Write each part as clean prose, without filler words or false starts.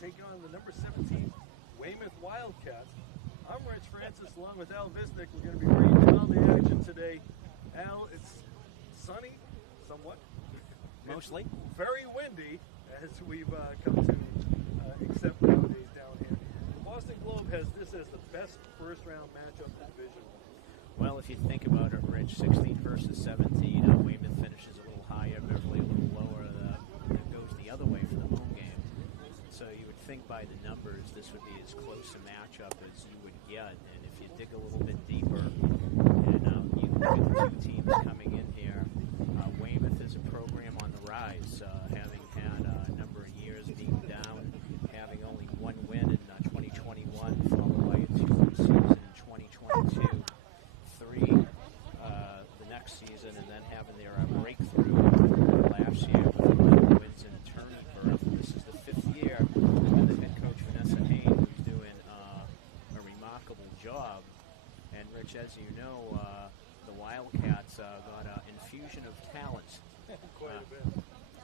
taking on the number 17 Weymouth Wildcats. I'm Rich Francis along with Al Visnick. We're going to be bringing you all the action today. Al, it's sunny, somewhat. Mostly. It's very windy, as we've come to accept nowadays down here. The Boston Globe has this as the best first-round matchup in the division. Well, if you think about it, Rich, 16 versus 17, Weymouth finishes a little higher, Beverly a little lower. It goes the other way for the home game. So you would think by the numbers this would be as close a matchup as you would get. And if you dig a little bit deeper, and you look at the two teams coming in here, Weymouth is a program on the rise, having had a number of years being down, having only one win in 2021, followed by a 2-win season in 2022, three the next season, and then having their breakthrough last year with 11 wins and a tourney berth. This is the 5th year under head coach Vanessa Hain, who's doing a remarkable job. And Rich, as you know, the Wildcats got an infusion of talent Quite a bit.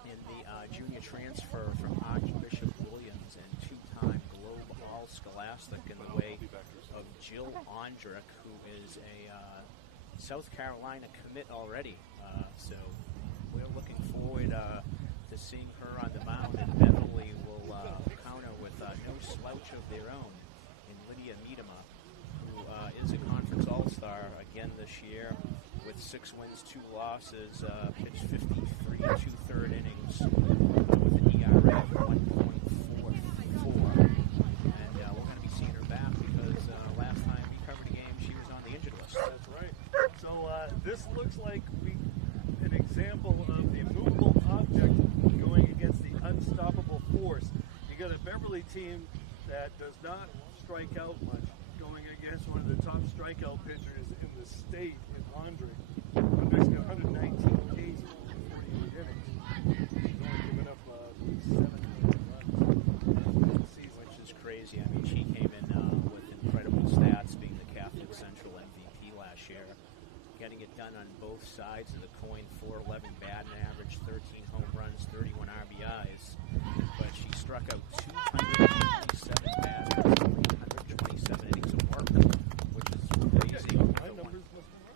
in the junior transfer from Archbishop Williams and two-time Globe All-Scholastic in the way of Jill Ondrick, who is a South Carolina commit already. So we're looking forward to seeing her on the mound, and Beverly will counter with no slouch of their own in Lydia Miedema, who is a conference all-star again this year with 6 wins, 2 losses, pitched 53 2/3 innings with an ERA of 1.44. And we're going to be seeing her back because last time we covered a game, she was on the injured list. That's right. So this looks like an example of the immovable object going against the unstoppable force. You got a Beverly team that does not strike out much, going against one of the top strikeout pitchers in the state in Ondrick. Ondrick's got 119 Ks in 48 innings. She's only given up 7 runs this season. Which is crazy. I mean, she came in with incredible stats, being the Catholic Central MVP last year, getting it done on both sides of the coin, 411 batting average, 13 home runs, 31 RBIs. But she struck out 227 batters, 127 innings of work, which is crazy.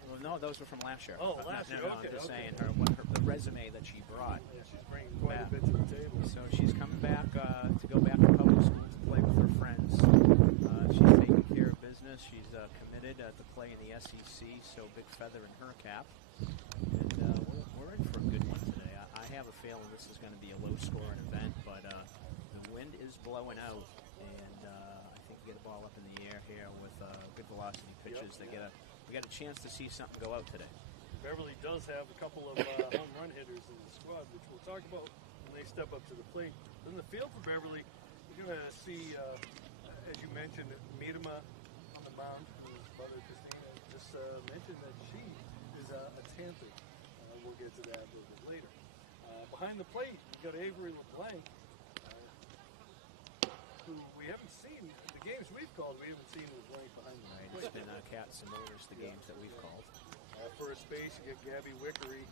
Well, no, those were from last year. Oh, last year. No, Okay, I'm just okay. saying the resume that she brought. Yeah, she's bringing quite a bit to the table. So she's coming back to go back to public school to play with her friends. She's taking care of business. She's committed to play in the SEC, so big feather in her cap. And we're in for a good one today. I have a feeling this is going to be a low-scoring event, but the wind is blowing out, and I think we get a ball up in the air here with good velocity pitches. Yep. We got a chance to see something go out today. Beverly does have a couple of home run hitters in the squad, which we'll talk about when they step up to the plate. In the field for Beverly, you're going to see, as you mentioned, Miedema on the mound. His mother, Christina, just mentioned that she is a Tanter. We'll get to that a little bit later. Behind the plate, you've got Avery LeBlanc, who we haven't seen. The games we've called, we haven't seen LeBlanc behind the plate. It's been cats and motors, the games that we've called. First base, you get Gabby Wickery,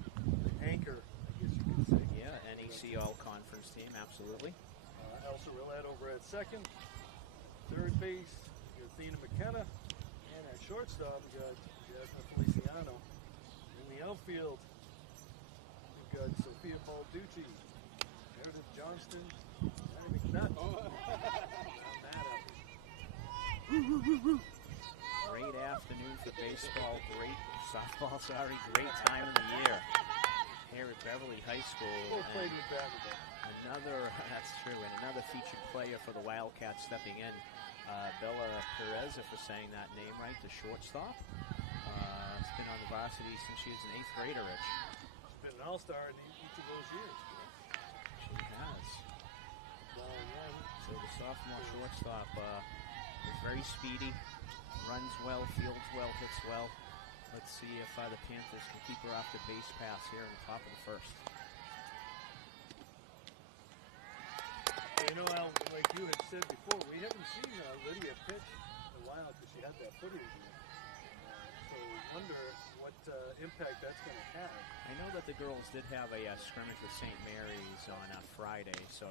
the anchor, I guess you could say. Yeah, NEC All-Conference team, absolutely. Elsa Roulette over at second. Third base, you got Athena McKenna. And at shortstop, you got Jasmine Feliciano. In the outfield, you've got Sophia Balducci, Meredith Johnston, Maddie McNutt. Great afternoon for baseball, great softball, great time of the year here at Beverly High School. That's true, and another featured player for the Wildcats stepping in, Bella Perez, if we're saying that name right, the shortstop. It's been on the varsity since she was an 8th grader, Rich. She's been an all-star in each of those years. She has. So the sophomore shortstop is very speedy, runs well, fields well, hits well. Let's see if the Panthers can keep her off the base pass here in the top of the first. You know, Al, like you had said before, we haven't seen Lydia pitch in a while because she had that foot injury. So we wonder what impact that's going to have. I know that the girls did have a scrimmage with St. Mary's on Friday, so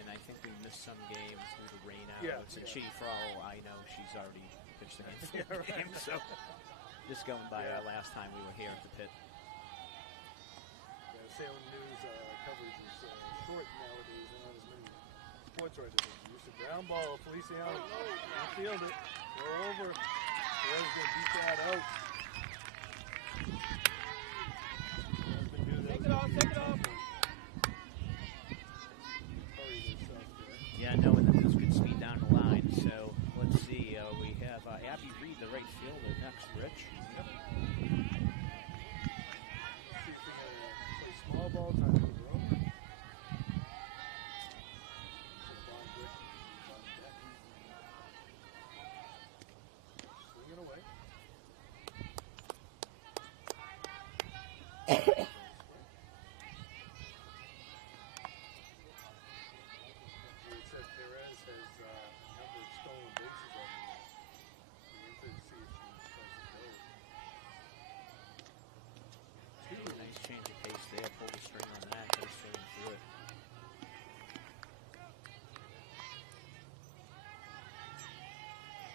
and I think we missed some games due to rain outs. Yeah, And yeah. she, for all I know, she's already pitched the game. Yeah, right. Game, so just going by Yeah. our last time we were here at the pit. Yeah, Salem News coverage is short nowadays. There aren't as many sports writers. Use the ground ball. Feliciano field it. We're over. Perez going to beat that out. Take it off, take it off. Yeah, knowing that there's good speed down the line. So let's see. We have Abby Reed, the right fielder, next. Rich. Yep. See if we can play small ball time in the room. Swing it away. It says Perez has a number of stolen bases on the We're interested to see if she does it. Nice change of pace there. Pull the string on that. Go straight through it.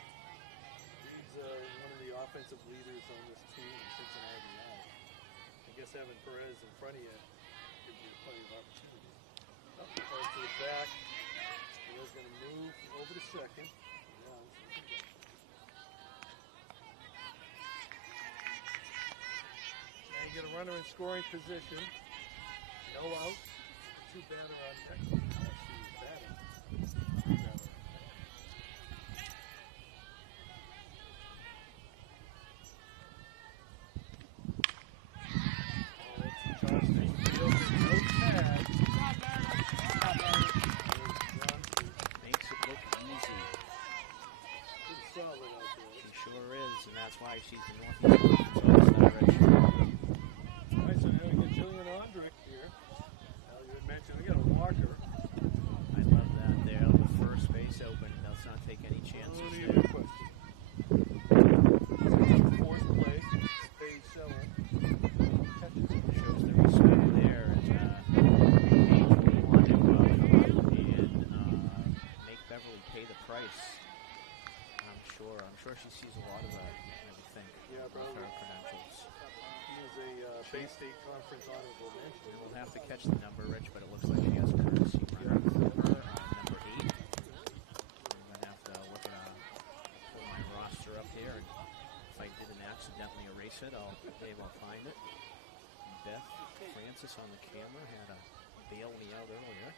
He's one of the offensive leaders on this team in Cincinnati now. I guess having Perez in front of you gives you plenty of opportunity. Up to the back. Perez going to move over to second. Now you get a runner in scoring position. No out. Two batter on deck. She's batting. Makes it look easy. She sure is, and that's why she's the Northeast All-Star Rich. Alright, so now we get Jillian Ondrick here. Now you had mentioned we got a walker. I love that there. The first base open. Let's not take any chances Only a there. good question. Fourth place, page 7. Shows the respect there as Paige will want to come up and make Beverly pay the price. I'm sure she sees a lot of that, I would think, Yeah, with her credentials. He is a Bay State Conference honorable mention. We'll have to catch the number, Rich, but it looks like she has a courtesy runner for her, number 8. I'm going to have to look at pull my roster up here, and if I didn't accidentally erase it, I'll find it. Beth Francis on the camera had a bail me out earlier.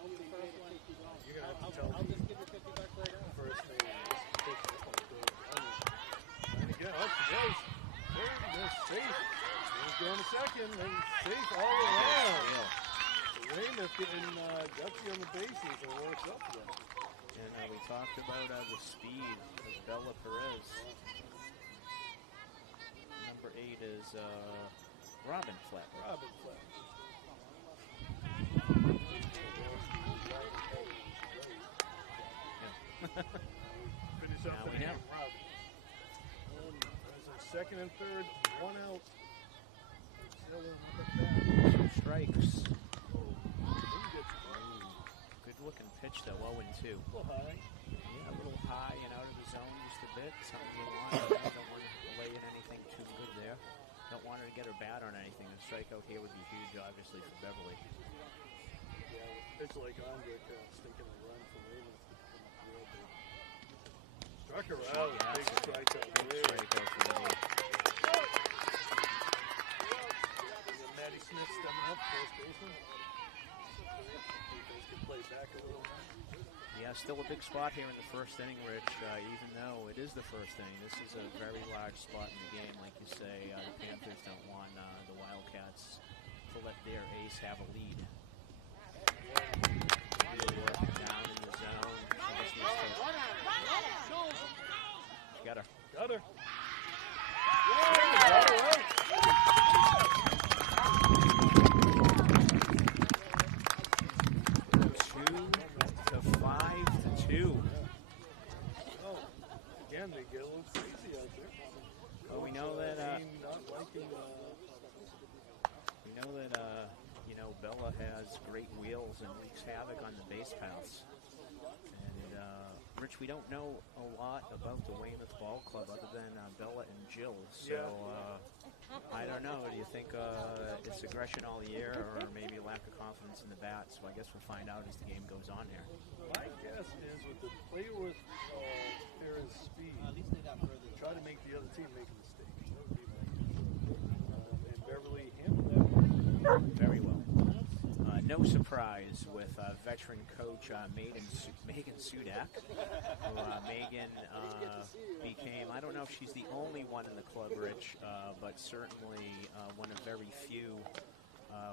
You're going to have to tell me first name. And again, up she goes. They're safe. He's going to second. And safe all around. So Weymouth getting gutsy on the bases and works up for them. And we talked about the speed of Bella Perez. Number 8 is Robin Flatbush. Robin Flash. Finish up Now the we know. game, Robin. There's a second and third, 1 out. Still in the back. 2 strikes. He gets Good looking pitch though, 0-2. a little high. Yeah, a little high and out of the zone just a bit. Something you want. Don't want to lay in anything too good there. Don't want her to get her bat on anything. A strikeout here would be huge, obviously, for Beverly. Yeah, with a pitch like Ondrick stinking a run from Weymouth. Struck her out. Yeah, Big that's a strikeout. big strikeout for me. Maddie Smith stepping up, first baseman. Guys can play back a little. Yeah, still a big spot here in the first inning, Rich, even though it is the first inning. This is a very large spot in the game. Like you say, the Panthers don't want the Wildcats to let their ace have a lead. Really working down in the zone. Got her. Got her. Again, they get a little crazy out there. Well, we know that. Not liking, has great wheels and wreaks havoc on the base paths. And Rich, we don't know a lot about the Weymouth Ball Club other than Bella and Jill. So I don't know. Do you think it's aggression all year, or maybe lack of confidence in the bat? So I guess we'll find out as the game goes on here. My guess is with the player with Farrah's speed, try to make the other team make a mistake. That would be my guess. And Beverly handled that very well. No surprise with veteran coach Megan Sudak. Megan became, I don't know if she's the only one in the club, Rich, but certainly one of very few.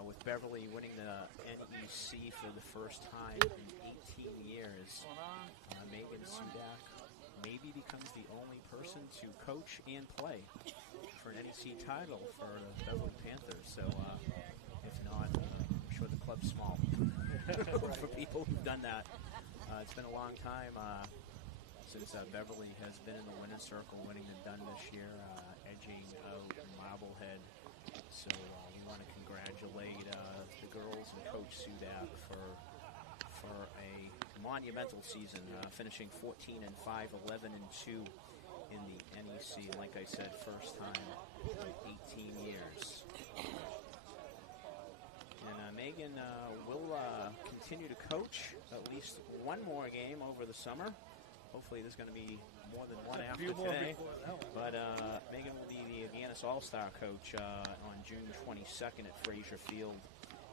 With Beverly winning the NEC for the first time in 18 years, Megan Sudak maybe becomes the only person to coach and play for an NEC title for the Beverly Panthers. So if not, I'm sure the club's small for people who've done that. It's been a long time since Beverly has been in the winner's circle, winning the Dunn this year, edging out Marblehead. So we want to congratulate the girls and Coach Sudak for a monumental season, finishing 14-5, 11-2 in the NEC. Like I said, first time in 18 years. And Megan will continue to coach at least one more game over the summer. Hopefully there's going to be more than one after today. But Megan will be the Aganis All-Star coach on June 22nd at Frazier Field.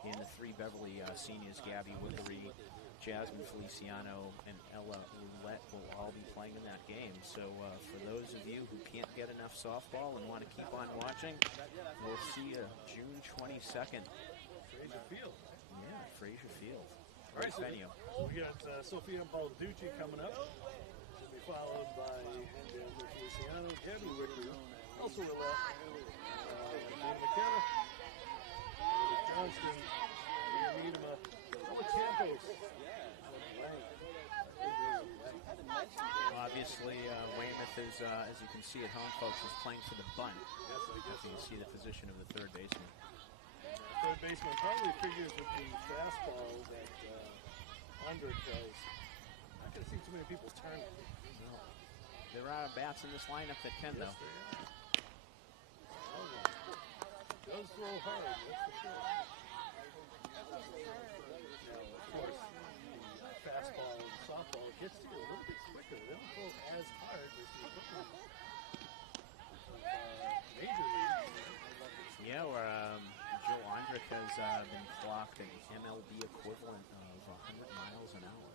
And the three Beverly seniors, Gabby Wickery, Jasmine Feliciano, and Ella Roulette will all be playing in that game. So for those of you who can't get enough softball and want to keep on watching, we'll see you June 22nd. Frazier Field. Yeah, Frazier Field. Right, so venue. We got Sophia Paolucci coming up. She'll be followed by Jasmine Feliciano, Gabby Wickery, also Roulette, Dan McKenna, Johnston, Miedema, Campos. Obviously, Weymouth is, as you can see at home, folks, is playing for the bunt. Yes, I guess you can see the position of the third baseman. Third baseman probably figures with the fastball that Andre does. Not going to see too many people turn it. No. There are bats in this lineup that can, though. Does throw hard, that's for sure. Now, of course, fastball and softball gets to you a little bit quicker. They don't throw as hard as the equipment. Major league. Yeah, where Joe Andrick has been clocked an MLB equivalent of 100 miles an hour.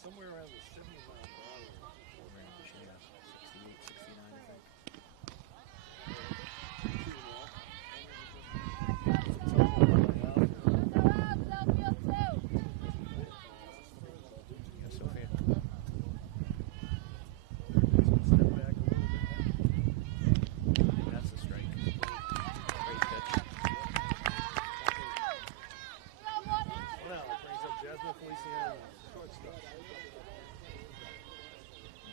Somewhere around the 70-mile-per-hour range, yeah. 68, 69, I think.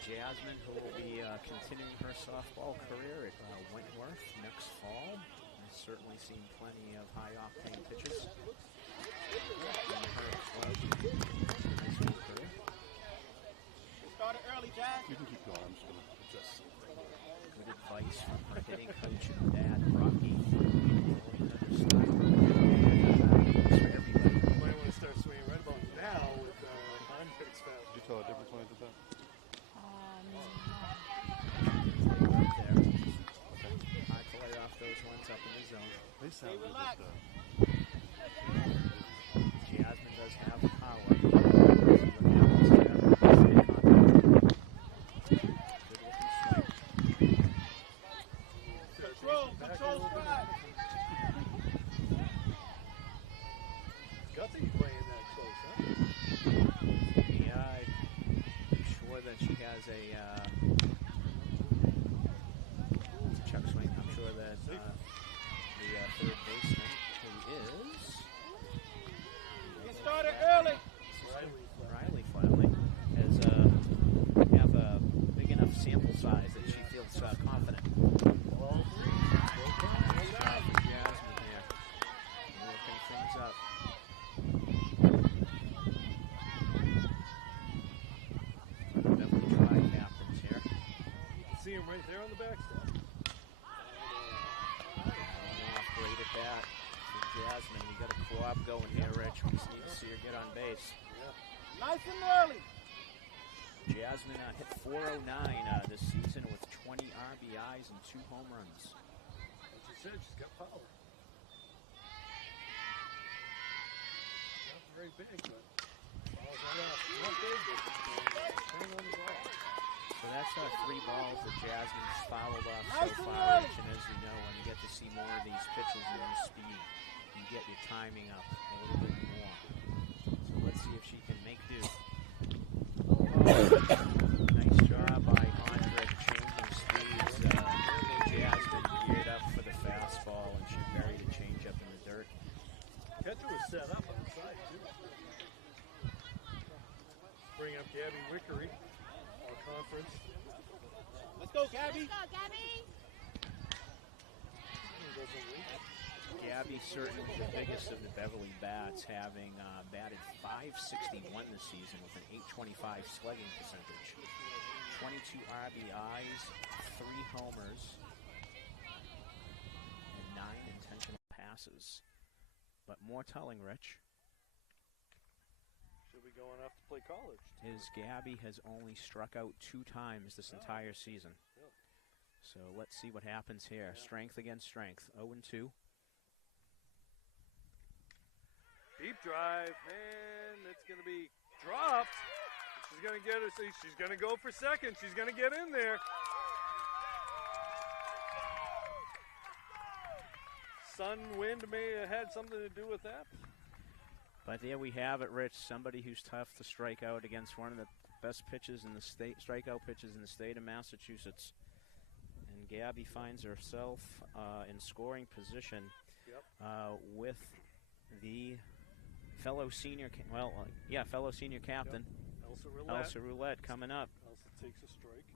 Jasmine, who will be continuing her softball career at Weymouth next fall. I've certainly seen plenty of high-octane pitches in her career. Started early, Jazz. You can keep going. I'm just going to adjust. Good advice from her hitting coach and dad, Rocky. For everybody. You might want to start swinging right about now with Andrick's foul. Did you tell a difference when I did that? Right there. Okay. Hard to lay off those ones up in the zone. They sound good. Jasmine does have power. Control squad. Gutsy playing that close, huh? Yeah, I'm sure that she has a check swing. I'm sure that the third baseman, who is Get started early. Riley Flatley, has have a big enough sample size that she feels confident. Jasmine here, working things up. there on the backstop. Great at that for Jasmine. We got a co-op going here, Rich. We just need to see her get on base. Nice and early. Jasmine hit 409 this season with 20 RBIs and 2 home runs. Like she said, she's got power. Not very big, but balls right off. Not big, but turn on the ball. So that's 3 balls that Jasmine's fouled off Nice so and far, early. Rich. And as you know, when you get to see more of these pitches and the speed, you get your timing up a little bit more. So let's see if she can make do. Nice job by Andre changing speeds. Jasmine geared up for the fastball, and she buried a changeup in the dirt. Catcher was set up on the side, too. Bring up Gabby Wickery, our conference. Let's go, Gabby. Let's go, Gabby. Gabby certainly the biggest of the Beverly bats, having batted .561 this season with an .825 slugging percentage. 22 RBIs, 3 homers, and 9 intentional passes. But more telling, Rich, She'll be going off to play college. is Gabby has only struck out 2 times this entire season. So let's see what happens here. Strength against strength. 0-2. Deep drive, and it's going to be dropped. She's going to get her. She's going to go for second. She's going to get in there. Sun, wind may have had something to do with that. But there we have it, Rich. Somebody who's tough to strike out against one of the best pitches in the state, strikeout pitches in the state of Massachusetts. And Gabby finds herself in scoring position with the fellow senior, fellow senior captain, Elsa Roulette coming up. Elsa takes a strike.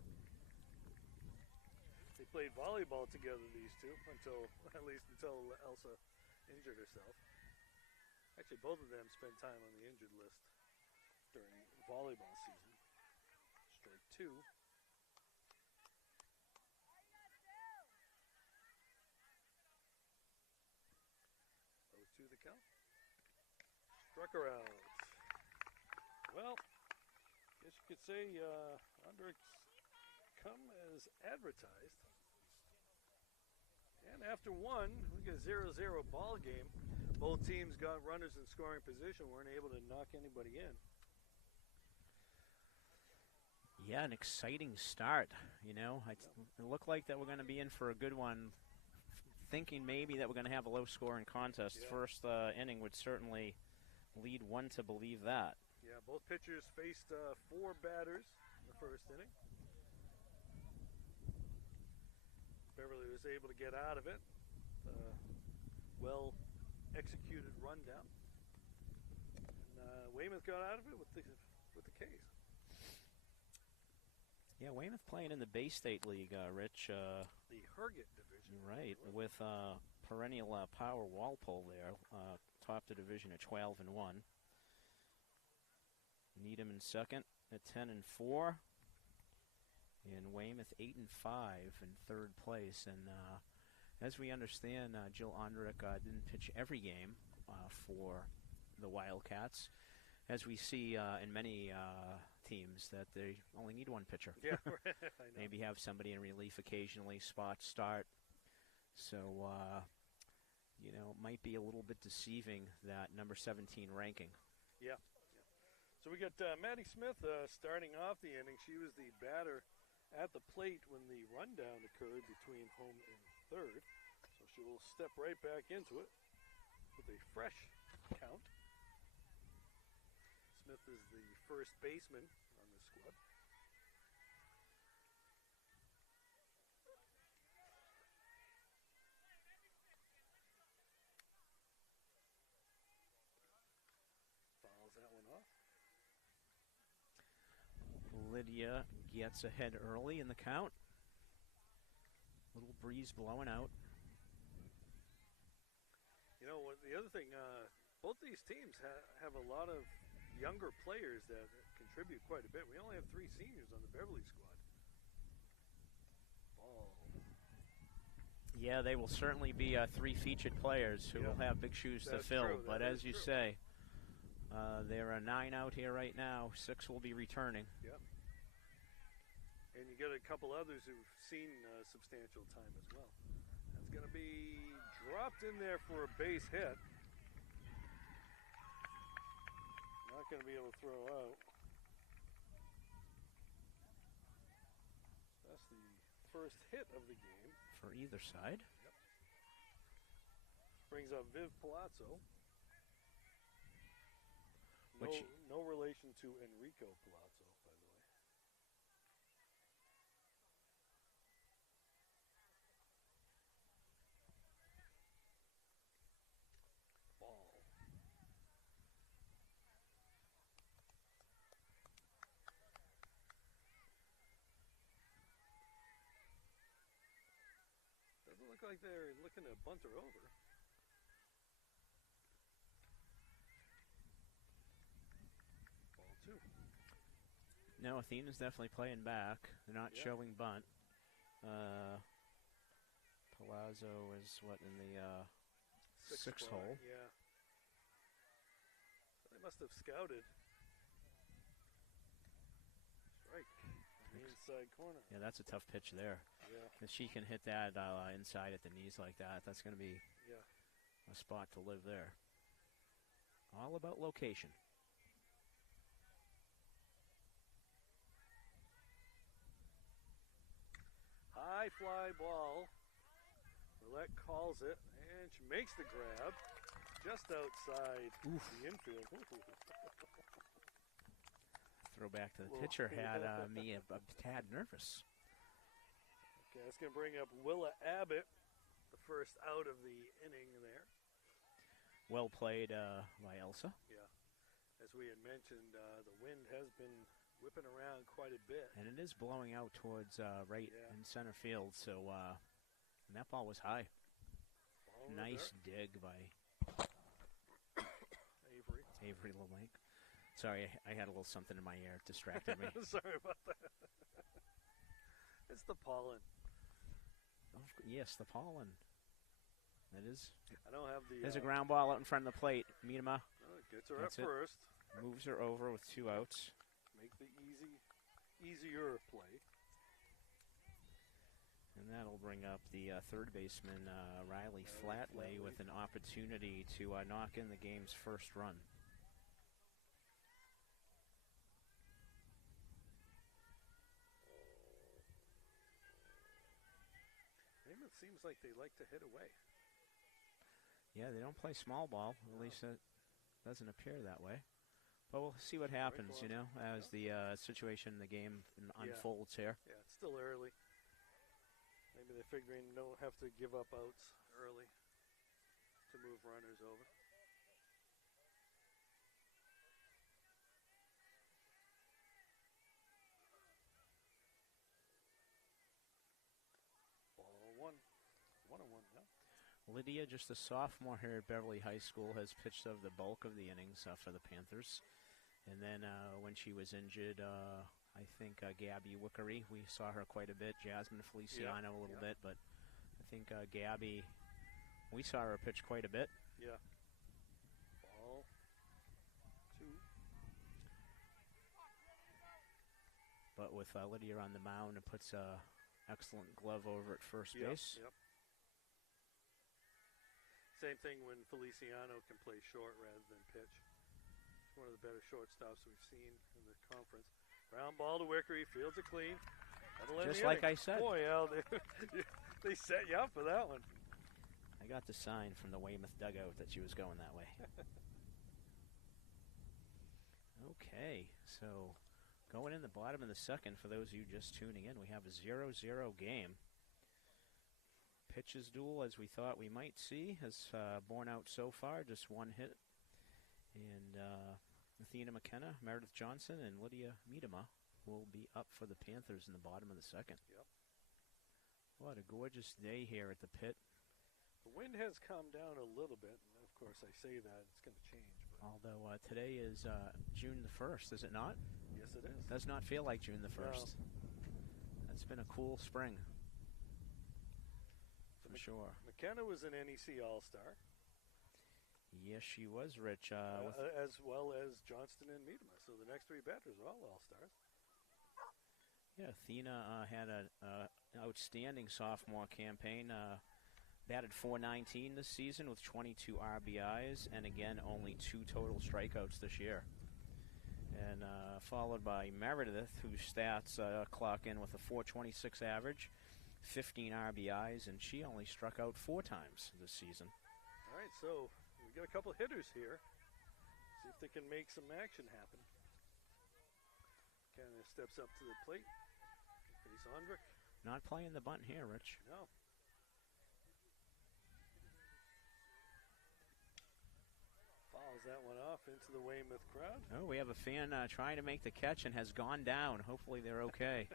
They played volleyball together, these two, until Elsa injured herself. Actually, both of them spent time on the injured list during volleyball season. Strike 2. 0-2 the count. Struck her out. Well, guess you could say Andrick's come as advertised. And after one, we get a 0-0 ball game. Both teams got runners in scoring position, weren't able to knock anybody in. Yeah, an exciting start. You know, it looked like that we're going to be in for a good one. Thinking maybe that we're going to have a low-scoring contest. Yeah. First inning would certainly lead one to believe that. Yeah, both pitchers faced 4 batters in the first inning. Beverly was able to get out of it. Well-executed rundown. And Weymouth got out of it with the case. Yeah, Weymouth playing in the Bay State League, Rich. The Herget division. Right, with perennial Power Walpole there, topped the division at 12-1. Needham in second at 10-4, and Weymouth 8-5 in third place. And as we understand, Jill Ondrick didn't pitch every game for the Wildcats, as we see in many teams that they only need one pitcher. Yeah, I know. Maybe have somebody in relief occasionally, spot start. So, you know, it might be a little bit deceiving, that number 17 ranking. Yeah. So we got Maddie Smith starting off the inning. She was the batter at the plate when the rundown occurred between home and third. So she will step right back into it with a fresh count. Smith is the first baseman on this squad. Fouls that one off. Lydia gets ahead early in the count. Little breeze blowing out. You know, the other thing, both these teams have a lot of younger players that contribute quite a bit. We only have 3 seniors on the Beverly squad. Ball Yeah, they will certainly be three featured players who will have big shoes to That's fill. true. But That as is you true. say, there are 9 out here right now. 6 will be returning. Yep. And you get a couple others who've seen substantial time as well. That's going to be dropped in there for a base hit. Not going to be able to throw out. That's the first hit of the game. For either side. Brings up Viv Palazzo. Which- No relation to Enrico Palazzo, by the way. Ball. Doesn't look like they're looking to bunt her over. Ball 2. No, Athena's definitely playing back. They're not Yeah. showing bunt. Palazzo is what in the sixth spot, hole. Yeah. So they must have scouted. Strike. On the inside corner. Yeah, that's a tough pitch there. Yeah. If she can hit that inside at the knees like that, that's going to be Yeah. a spot to live there. All about location. High fly ball. Roulette calls it, and she makes the grab just outside the infield. Ooh. Throwback to the Well, pitcher had yeah. me a tad nervous. Okay, that's going to bring up Willa Abbott, the first out of the inning there. Well played by Elsa. Yeah. As we had mentioned, the wind has been whipping around quite a bit. And it is blowing out towards right Yeah. in center field, so and that ball was high. Ball in the Nice dirt. dig by Avery. LeBlanc. Sorry, I had a little something in my ear. It distracted me. Sorry about that. It's the pollen. Yes, the pollen. That is. I don't have the. There's a ground ball out in front of the plate. Miedema Gets her That's at it. first. moves her over with 2 outs. Make the easier play. And that'll bring up the third baseman, Riley Flatley, with an opportunity to knock in the game's first run. Weymouth seems like they like to hit away. Yeah, they don't play small ball. At least it doesn't appear that way. But we'll see what happens, as the situation in the game unfolds here. Yeah, it's still early. Maybe they're figuring they don't have to give up outs early to move runners over. Ball 1. 1-1 now. Lydia, just a sophomore here at Beverly High School, has pitched of the bulk of the innings for the Panthers. And then when she was injured, I think Gabby Wickery, we saw her quite a bit. Jasmine Feliciano a little bit, but I think Gabby, we saw her pitch quite a bit. Yeah. Ball 2. But with Lydia on the mound, it puts a excellent glove over at first base. Yep. Same thing when Feliciano can play short rather than pitch. It's one of the better shortstops we've seen in the conference. Ground ball to Wickery, fields it clean. That'll end Just the like inning. I said. Boy, Al, they set you up for that one. I got the sign from the Weymouth dugout that she was going that way. Okay, so going in the bottom of the second, for those of you just tuning in, we have a 0-0 game. Pitches duel, as we thought we might see, has borne out so far. Just one hit. And Athena McKenna, Meredith Johnson, and Lydia Miedema will be up for the Panthers in the bottom of the second. Yep. What a gorgeous day here at the pit. The wind has calmed down a little bit, and of course I say that it's going to change. But Although today is June the 1st, is it not? yes, it is. Does not feel like June the 1st. That's been a cool spring. I'm sure. McKenna was an NEC All-Star, Yes, she was, Rich. as well as Johnston and Miedema. So the next three batters are all All-Stars. Yeah, Athena had an outstanding sophomore campaign. Batted .419 this season with 22 RBIs, and again, only 2 total strikeouts this year. And followed by Meredith, whose stats clock in with a .426 average, 15 RBIs, and she only struck out 4 times this season. All right, so we got a couple hitters here. See if they can make some action happen. Kind of steps up to the plate. Face Ondrick. Not playing the bunt here, Rich. No. Fouls that one off into the Weymouth crowd. Oh, we have a fan trying to make the catch and has gone down. Hopefully they're okay.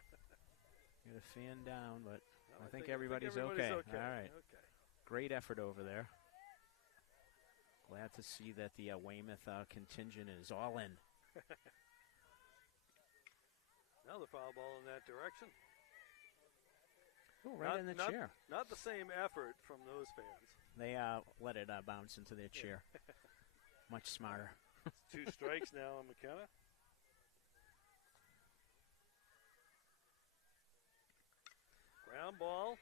Got a fan down, but No, I think everybody's okay. All right. Okay. Great effort over there. Glad to see that the Weymouth contingent is all in. Another foul ball in that direction. Oh, right in the chair. Not the same effort from those fans. They let it bounce into their chair. Much smarter. It's 2 strikes now on McKenna. Ground ball,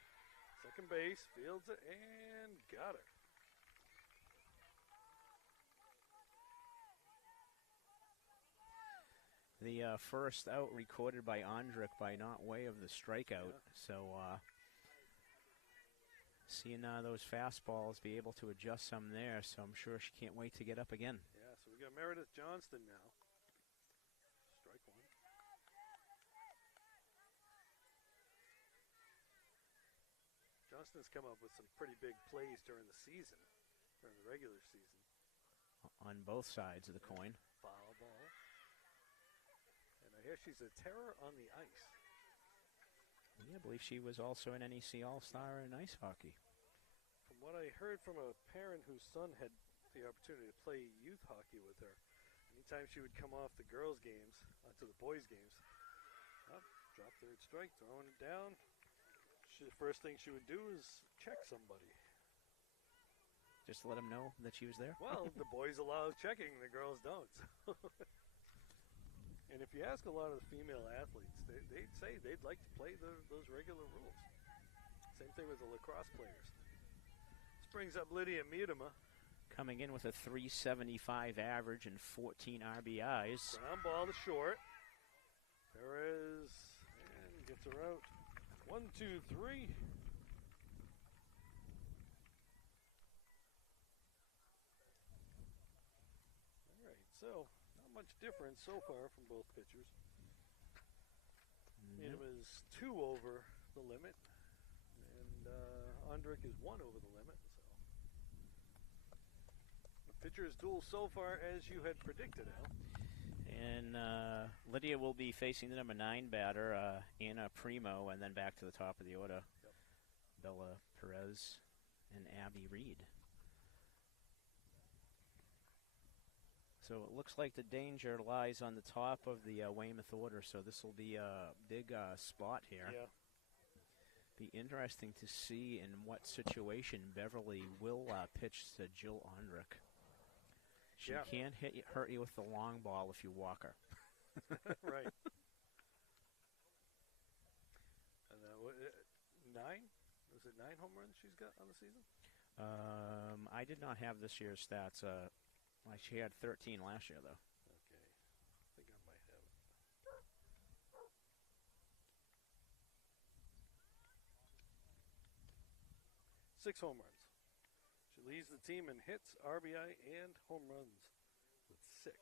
second base, fields it, and got it. The first out recorded by Ondrick by not way of the strikeout. Yeah. So seeing those fastballs be able to adjust some there, so I'm sure she can't wait to get up again. Yeah, so we got Meredith Johnston now. Strike one. Johnston's come up with some pretty big plays during the season, during the regular season. On both sides of the coin. Foul ball. And I hear she's a terror on the ice. Yeah, I believe she was also an NEC All-Star in ice hockey. From what I heard from a parent whose son had the opportunity to play youth hockey with her, anytime she would come off the girls' games to the boys' games, drop third strike, throwing it down. The first thing she would do is check somebody. Just to let them know that she was there? Well, the boys allow checking, the girls don't. And if you ask a lot of the female athletes, they'd say they'd like to play those regular rules. Same thing with the lacrosse players. This brings up Lydia Miedema. Coming in with a .375 average and 14 RBIs. Ground ball to short. Perez and gets her out. 1, 2, 3. All right, so not much difference so far from both pitchers. Nope. Miedema is 2 over the limit, and Ondrick is 1 over the limit. So the pitchers duel so far as you had predicted, Al. And Lydia will be facing the number 9 batter, Anna Primo, and then back to the top of the order, Yep. Bella Perez and Abby Reed. So it looks like the danger lies on the top of the Weymouth order, so this will be a big spot here. Yeah. Be interesting to see in what situation Beverly will pitch to Jill Ondrick. She can't hurt you with the long ball if you walk her. Right. And 9? Was it 9 home runs she's got on the season? I did not have this year's stats. She had 13 last year, though. Okay. I think I might have it. Six home runs. She leads the team in hits, RBI, and home runs with 6.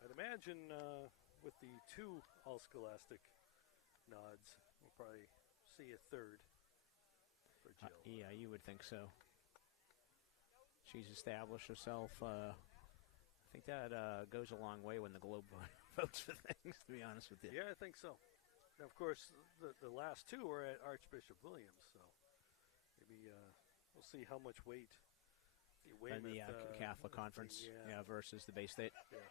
I'd imagine with the 2 All-Scholastic nods, we'll probably see a third for Jill. Yeah, you would think so. She's established herself. I think that goes a long way when the Globe votes for things, to be honest with you. Yeah, I think so. Now, of course, the last 2 were at Archbishop Williams, so maybe we'll see how much weight the Weymouth, and the Catholic Conference versus the Bay State. Yeah.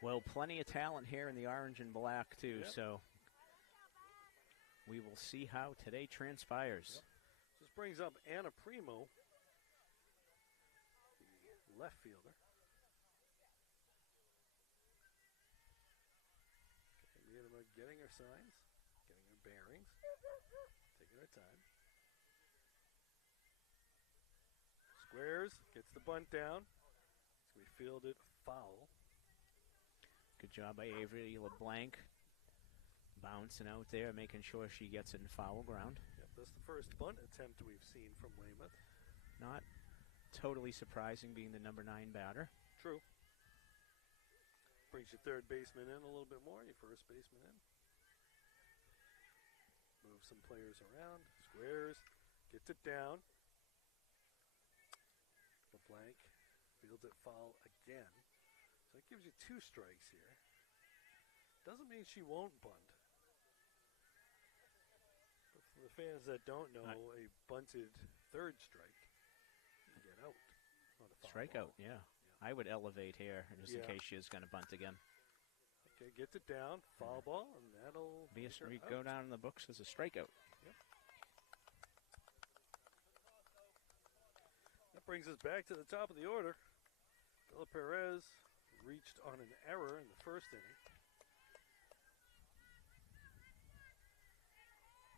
Well, plenty of talent here in the orange and black, too, Yep. so we will see how today transpires. Yep. This brings up Anna Primo, the left fielder. Okay, getting her signs, getting her bearings, taking her time. Squares, gets the bunt down. It's going to be fielded foul. Good job by Avery LeBlanc. Bouncing out there, making sure she gets it in foul ground. Yep, that's the first bunt attempt we've seen from Weymouth. Not totally surprising being the number 9 batter. True. Brings your third baseman in a little bit more, your first baseman in. Move some players around. Squares, gets it down. LeBlanc fields it foul again. So it gives you 2 strikes here. Doesn't mean she won't bunt. But for the fans that don't know, a bunted third strike, you get out. Not a foul Strikeout, ball. yeah. I would elevate here just in case she is going to bunt again. Okay, gets it down, foul ball, and that'll Be a take her streak, out. go down in the books as a strikeout. Yep. That brings us back to the top of the order. Bella Perez reached on an error in the first inning.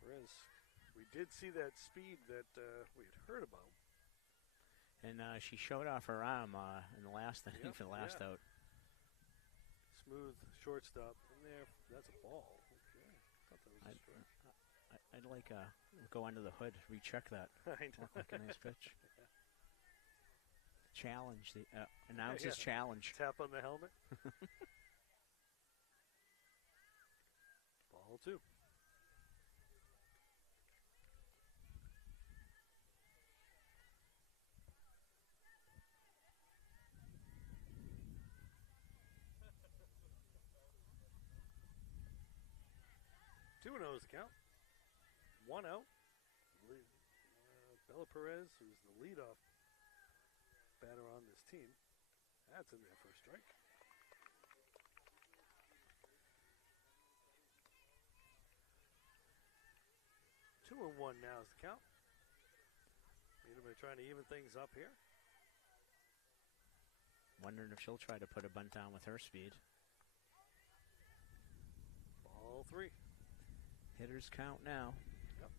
Perez, we did see that speed that we had heard about. And she showed off her arm in the last inning for the last out. Smooth shortstop in there. That's a ball. Okay. I thought that was a strike. I'd like go under the hood, recheck that. I know. Looked like a nice pitch. Challenge, the announcer's challenge. Tap on the helmet. Ball 2. Two and 0 is the count. 1 out. Bella Perez, who's the leadoff batter on this team. That's in there for a strike. 2-1 now is the count. Maybe trying to even things up here. Wondering if she'll try to put a bunt down with her speed. Ball 3. Hitters count now. Yep.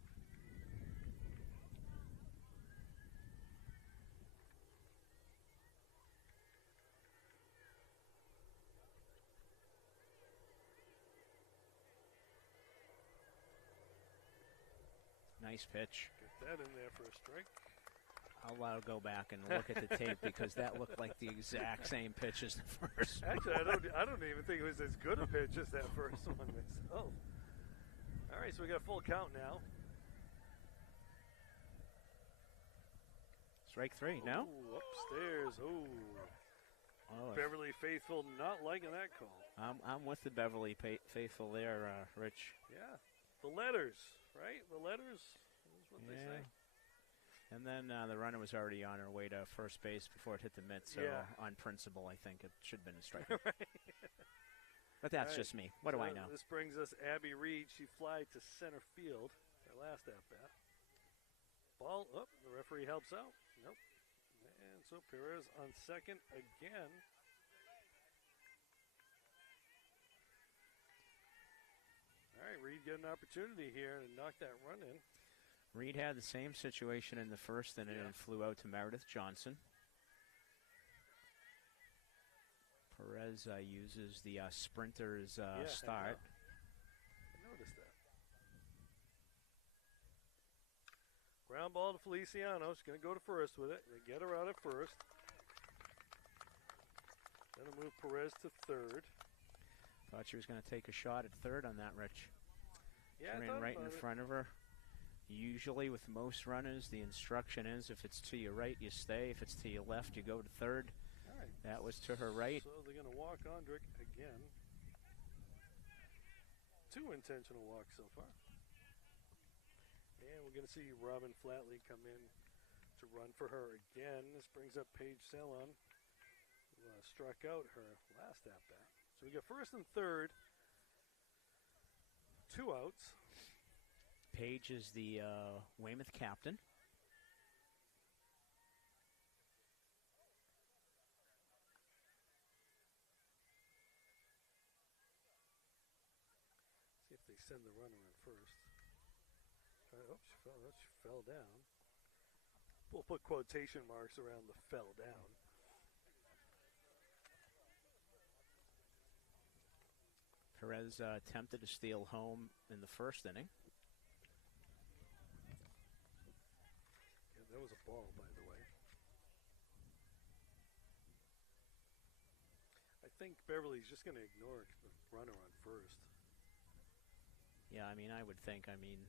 Nice pitch. Get that in there for a strike. I'll go back and look at the tape because that looked like the exact same pitch as the first. Actually, I don't even think it was as good a pitch as that first one myself. All right, so we got a full count now. Strike 3, no? Ooh, upstairs. Ooh. Oh, Beverly faithful not liking that call. I'm with the Beverly faithful there, Rich. Yeah. The letters, right? The letters is what they say. And then the runner was already on her way to first base before it hit the mitt, so on principle, I think it should have been a strike. Right. But that's just me. What do I know? This brings us Abby Reed. She flied to center field. Her last at-bat. Ball up. The referee helps out. Nope. And so Perez on second again. All right, Reed get an opportunity here to knock that run in. Reed had the same situation in the first inning and flew out to Meredith Johnson. Perez uses the sprinter's start. I noticed that. Ground ball to Feliciano. She's going to go to first with it. They get her out at first. Then they'll move Perez to third. Thought she was going to take a shot at third on that, Rich. Yeah, she ran right in front of her. Usually with most runners, the instruction is if it's to your right, you stay. If it's to your left, you go to third. All right. That was to her right. So they're going to walk Ondrick again. 2 intentional walks so far. And we're going to see Robin Flatley come in to run for her again. This brings up Paige Salon, who struck out her last at-bat. So we got first and third, 2 outs. Page is the Weymouth captain. See if they send the runner in first. Oh, she fell down. We'll put quotation marks around the fell down. Perez attempted to steal home in the first inning. Yeah, that was a ball, by the way. I think Beverly's just going to ignore the runner on first. Yeah, I mean, I would think. I mean,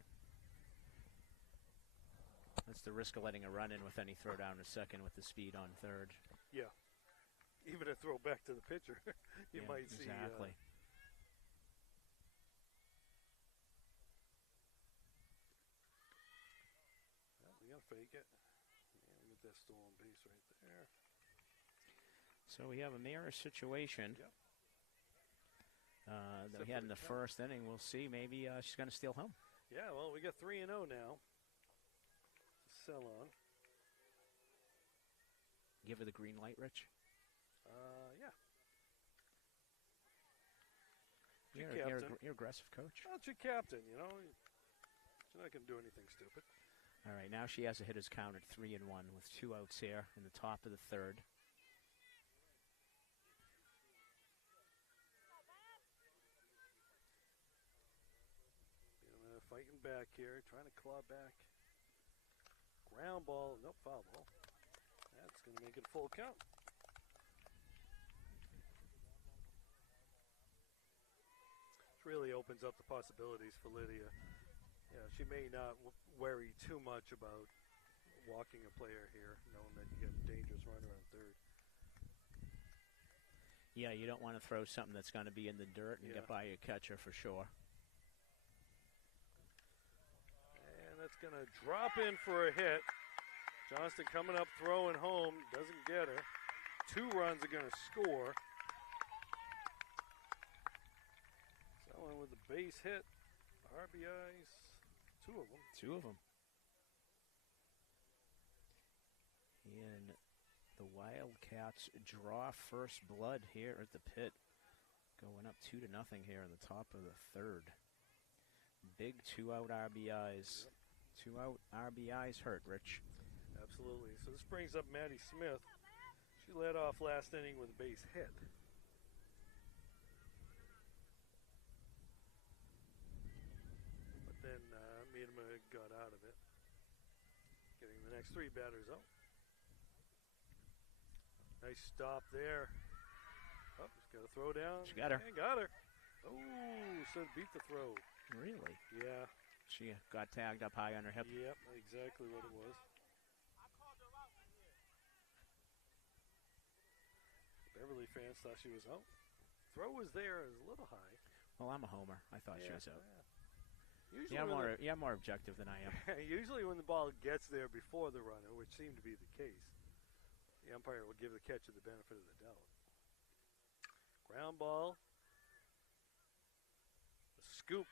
that's the risk of letting a run in with any throw down to second with the speed on third. Yeah. Even a throw back to the pitcher, you might see. Exactly. Well, we got to fake it. Yeah, we get that stolen base right there. So we have a mirror situation Yep. that Except we had for in the the count. first inning. We'll see. Maybe she's going to steal home. Yeah, well, we got 3-0 now. Sell on. Give her the green light, Rich. Yeah. You're aggressive, coach. Well, it's your captain, you know. She's not going to do anything stupid. All right, now she has a hitter's count at 3-1 with 2 outs here in the top of the third. Fighting back here, trying to claw back. Ground ball, nope, foul ball. That's going to make it a full count. This really opens up the possibilities for Lydia. Yeah, she may not worry too much about walking a player here, knowing that you got a dangerous runner on third. Yeah, you don't want to throw something that's going to be in the dirt and get by your catcher for sure. And that's going to drop in for a hit. Johnston coming up, throwing home, doesn't get her. 2 runs are going to score. Someone with a base hit. RBIs, 2 of them. 2 of them. And the Wildcats draw first blood here at the pit. Going up 2-0 here in the top of the third. Big 2-out RBIs. Yep. 2-out RBIs hurt, Rich. Absolutely. So this brings up Maddie Smith. She led off last inning with a base hit. But then Miedema got out of it. Getting the next 3 batters out. Nice stop there. Oh, she's got a throw down. She got her. And got her. Oh, so beat the throw. Really? Yeah. She got tagged up high on her hip. Yep, exactly what it was. Beverly fans thought she was out. Throw was there, it was a little high. Well, I'm a homer. I thought she was out. Yeah. Usually more objective than I am. Usually when the ball gets there before the runner, which seemed to be the case, the umpire will give the catcher the benefit of the doubt. Ground ball. The scoop.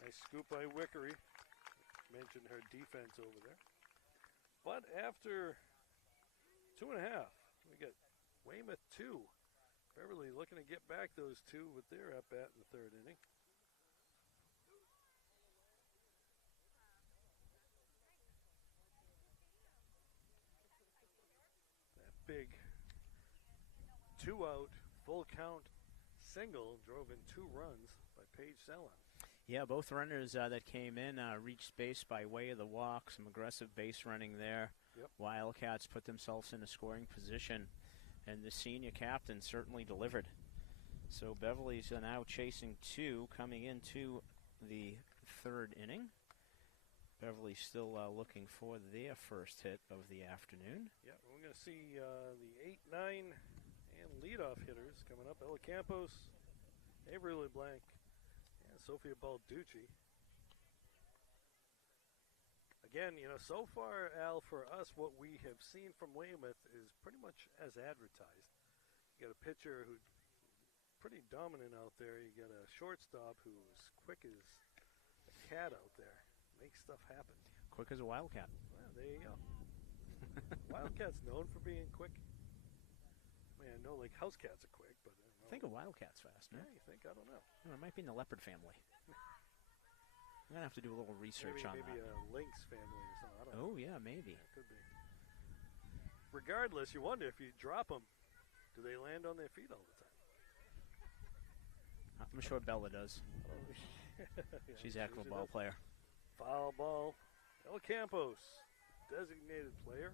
Nice scoop by Wickery. Mentioned her defense over there. But after 2.5, we got Weymouth 2. Beverly looking to get back those 2 with their at-bat in the 3rd inning. That big 2-out, full count single drove in 2 runs by Paige Sellon. Yeah, both runners that came in reached base by way of the walk. Some aggressive base running there. Yep. Wildcats put themselves in a scoring position, and the senior captain certainly delivered. So Beverly's now chasing 2 coming into the 3rd inning. Beverly still looking for their first hit of the afternoon. Yeah, we're going to see the 8, 9, and leadoff hitters coming up. Ella Campos, Avery LeBlanc, and Sophia Balducci. Again, so far, Al, for us, what we have seen from Weymouth is pretty much as advertised. You got a pitcher who pretty dominant out there. You got a shortstop who's quick as a cat out there. Makes stuff happen. Quick as a wildcat. Well, there you go. Wildcats known for being quick. I mean, I know like house cats are quick, but I think a wildcat's fast, no? yeah, you think? I don't know. Well, it might be in the leopard family. I'm gonna have to do a little research on maybe that. a lynx family or something. I don't know. Oh yeah, maybe. Yeah, could be. Regardless, you wonder if you drop them, do they land on their feet all the time? I'm sure Bella does. Yeah, She's an actual usually ball does. player. Foul ball. El Campos, designated player.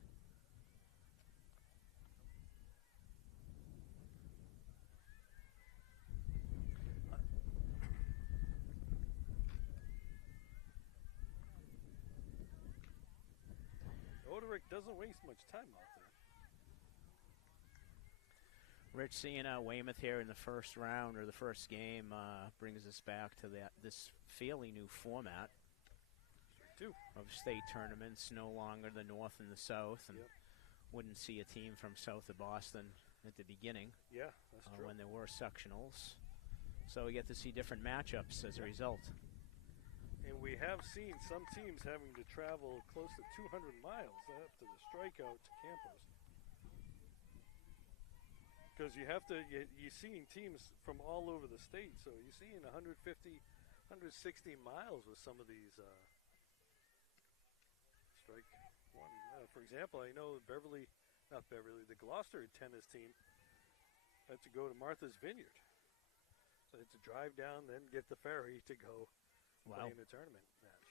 Oderick doesn't waste much time out there. Rich, seeing Weymouth here in the first round or the first game brings us back to this fairly new format Two. of state tournaments, no longer the North and the South, and Yep. wouldn't see a team from south of Boston at the beginning Yeah, that's true. when there were sectionals. So we get to see different matchups as a result. And we have seen some teams having to travel close to 200 miles after the strikeout to Campos. Because you're seeing teams from all over the state, so you're seeing 150, 160 miles with some of these strike one. For example, I know the Gloucester tennis team had to go to Martha's Vineyard. So they had to drive down, then get the ferry to go play in a tournament match.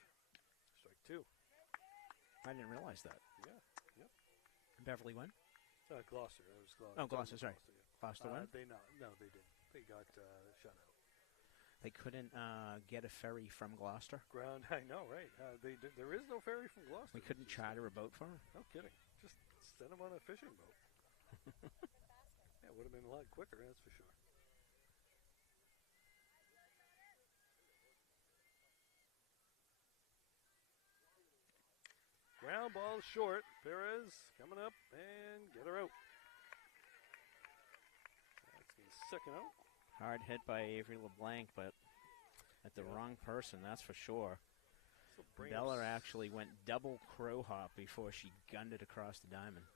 Strike two. I didn't realize that. Yeah, yep. Beverly won? Gloucester. That was Gloucester. Oh, Gloucester, sorry. Yeah. Gloucester won? No, they didn't. They got shut out. They couldn't get a ferry from Gloucester? I know, right? There is no ferry from Gloucester. We couldn't charter a boat for them? No kidding. Just send them on a fishing boat. Yeah, it would have been a lot quicker, that's for sure. Ground ball short. Perez coming up and get her out. That's the second out. Hard hit by Avery LeBlanc, but at the wrong person, that's for sure. Bella actually went double crow hop before she gunned it across the diamond.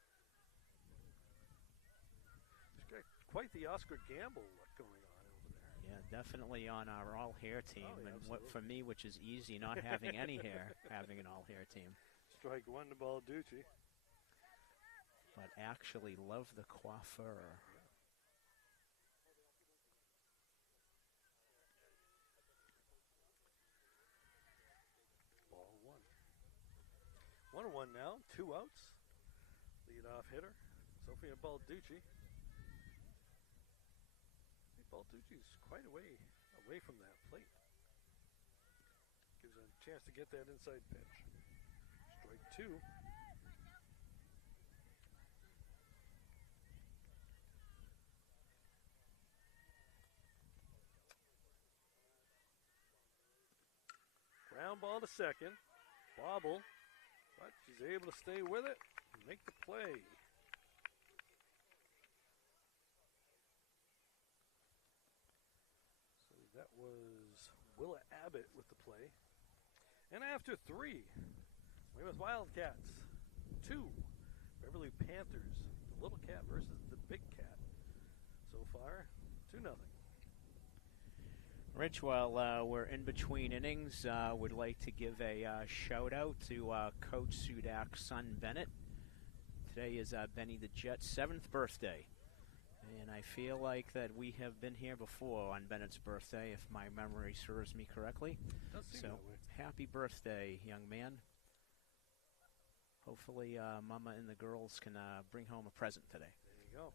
She's got quite the Oscar Gamble look going on over there. Yeah, definitely on our all-hair team. Oh, yeah, and absolutely. for me, which is easy, not having any hair, having an all-hair team. Strike one to Balducci. But actually love the coiffure. Ball one. 1-1 now, 2 outs. Lead-off hitter, Sophia Balducci. Balducci's quite away from that plate. Gives her a chance to get that inside pitch. Strike two. Ground ball to second. Bobble. But she's able to stay with it and make the play. So that was Willa Abbott with the play. And after 3, Weymouth Wildcats. 2, Beverly Panthers. The little cat versus the big cat. So far, 2-0. Rich, while we're in between innings, would like to give a shout-out to Coach Sudak's son, Bennett. Today is Benny the Jet's 7th birthday. And I feel like that we have been here before on Bennett's birthday, if my memory serves me correctly. Does seem So, that way. happy birthday, young man. Hopefully, Mama and the girls can bring home a present today. There you go.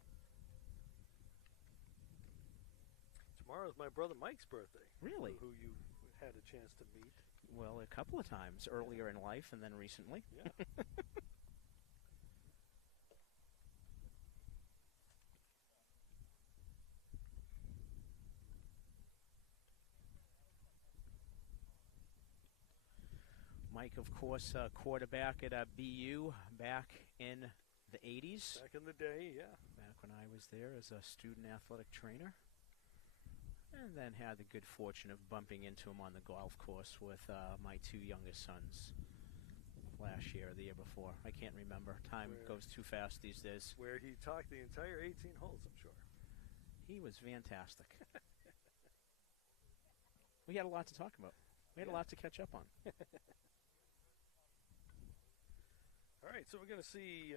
Tomorrow's my brother Mike's birthday. Really? Who you had a chance to meet. Well, a couple of times earlier in life and then recently. Yeah. Mike, of course, quarterback at BU back in the 80s. Back in the day, yeah. Back when I was there as a student athletic trainer. And then had the good fortune of bumping into him on the golf course with my two youngest sons last year or the year before. I can't remember. Time goes too fast these days. Where he talked the entire 18 holes, I'm sure. He was fantastic. We had a lot to talk about. We had a lot to catch up on. All right, so we're going to see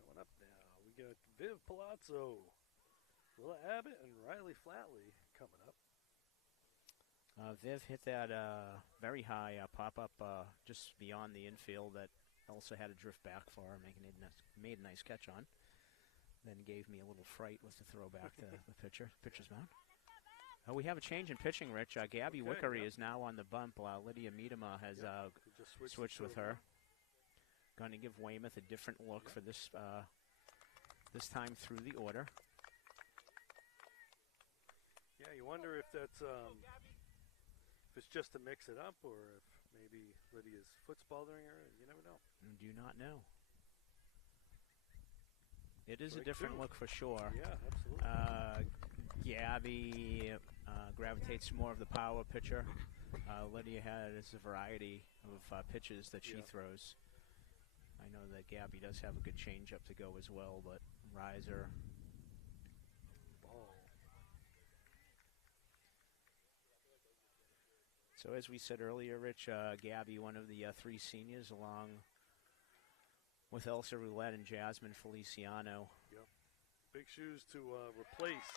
coming up now. We got Viv Palazzo, Willa Abbott, and Riley Flatley coming up. Viv hit that very high pop-up just beyond the infield that Elsa had to drift back for, made a nice catch on. Then gave me a little fright with the throwback to the pitcher's mound. Oh, we have a change in pitching, Rich. Gabby Wickery is now on the bump. Lydia Miedema has just switched with her. Going to give Weymouth a different look for this time through the order. Yeah, you wonder if that's if it's just to mix it up, or if maybe Lydia's foot's bothering her. You never know. Do not know. It is Strike a different two. look for sure. Yeah, absolutely. Gabby gravitates more of the power pitcher. Lydia has a variety of pitches that she throws. I know that Gabby does have a good changeup to go as well, but riser. Ball. So as we said earlier, Rich, Gabby, one of the three seniors, along with Elsa Roulette and Jasmine Feliciano. Yep. Big shoes to replace.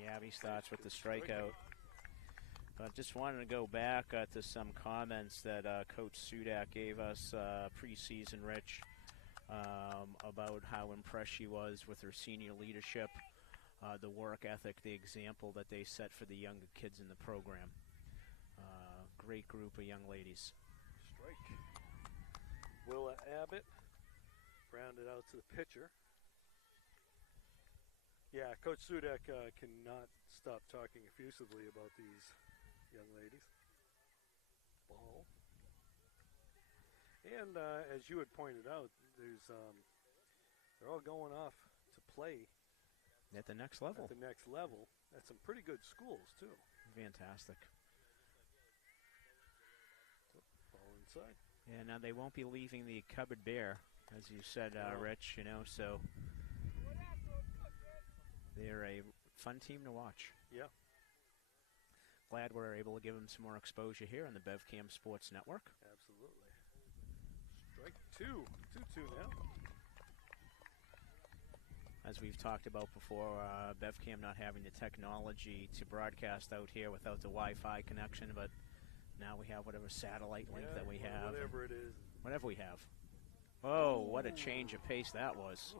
Gabby starts with the strikeout. But just wanted to go back to some comments that Coach Sudak gave us preseason, Rich, about how impressed she was with her senior leadership, the work ethic, the example that they set for the younger kids in the program. Great group of young ladies. Strike. Willa Abbott grounded out to the pitcher. Yeah, Coach Sudak cannot stop talking effusively about these young ladies. Ball. And as you had pointed out, there's they're all going off to play At the next level. at the next level at some pretty good schools too. Fantastic. Ball inside. Yeah, now they won't be leaving the cupboard bare, as you said, Rich, so they're a fun team to watch. Yeah. Glad we're able to give them some more exposure here on the BevCam Sports Network. Absolutely. Strike two. 2-2 now. As we've talked about before, BevCam not having the technology to broadcast out here without the Wi-Fi connection, but now we have whatever satellite link that we have. Whatever it is. Whatever we have. Oh, what a change of pace that was.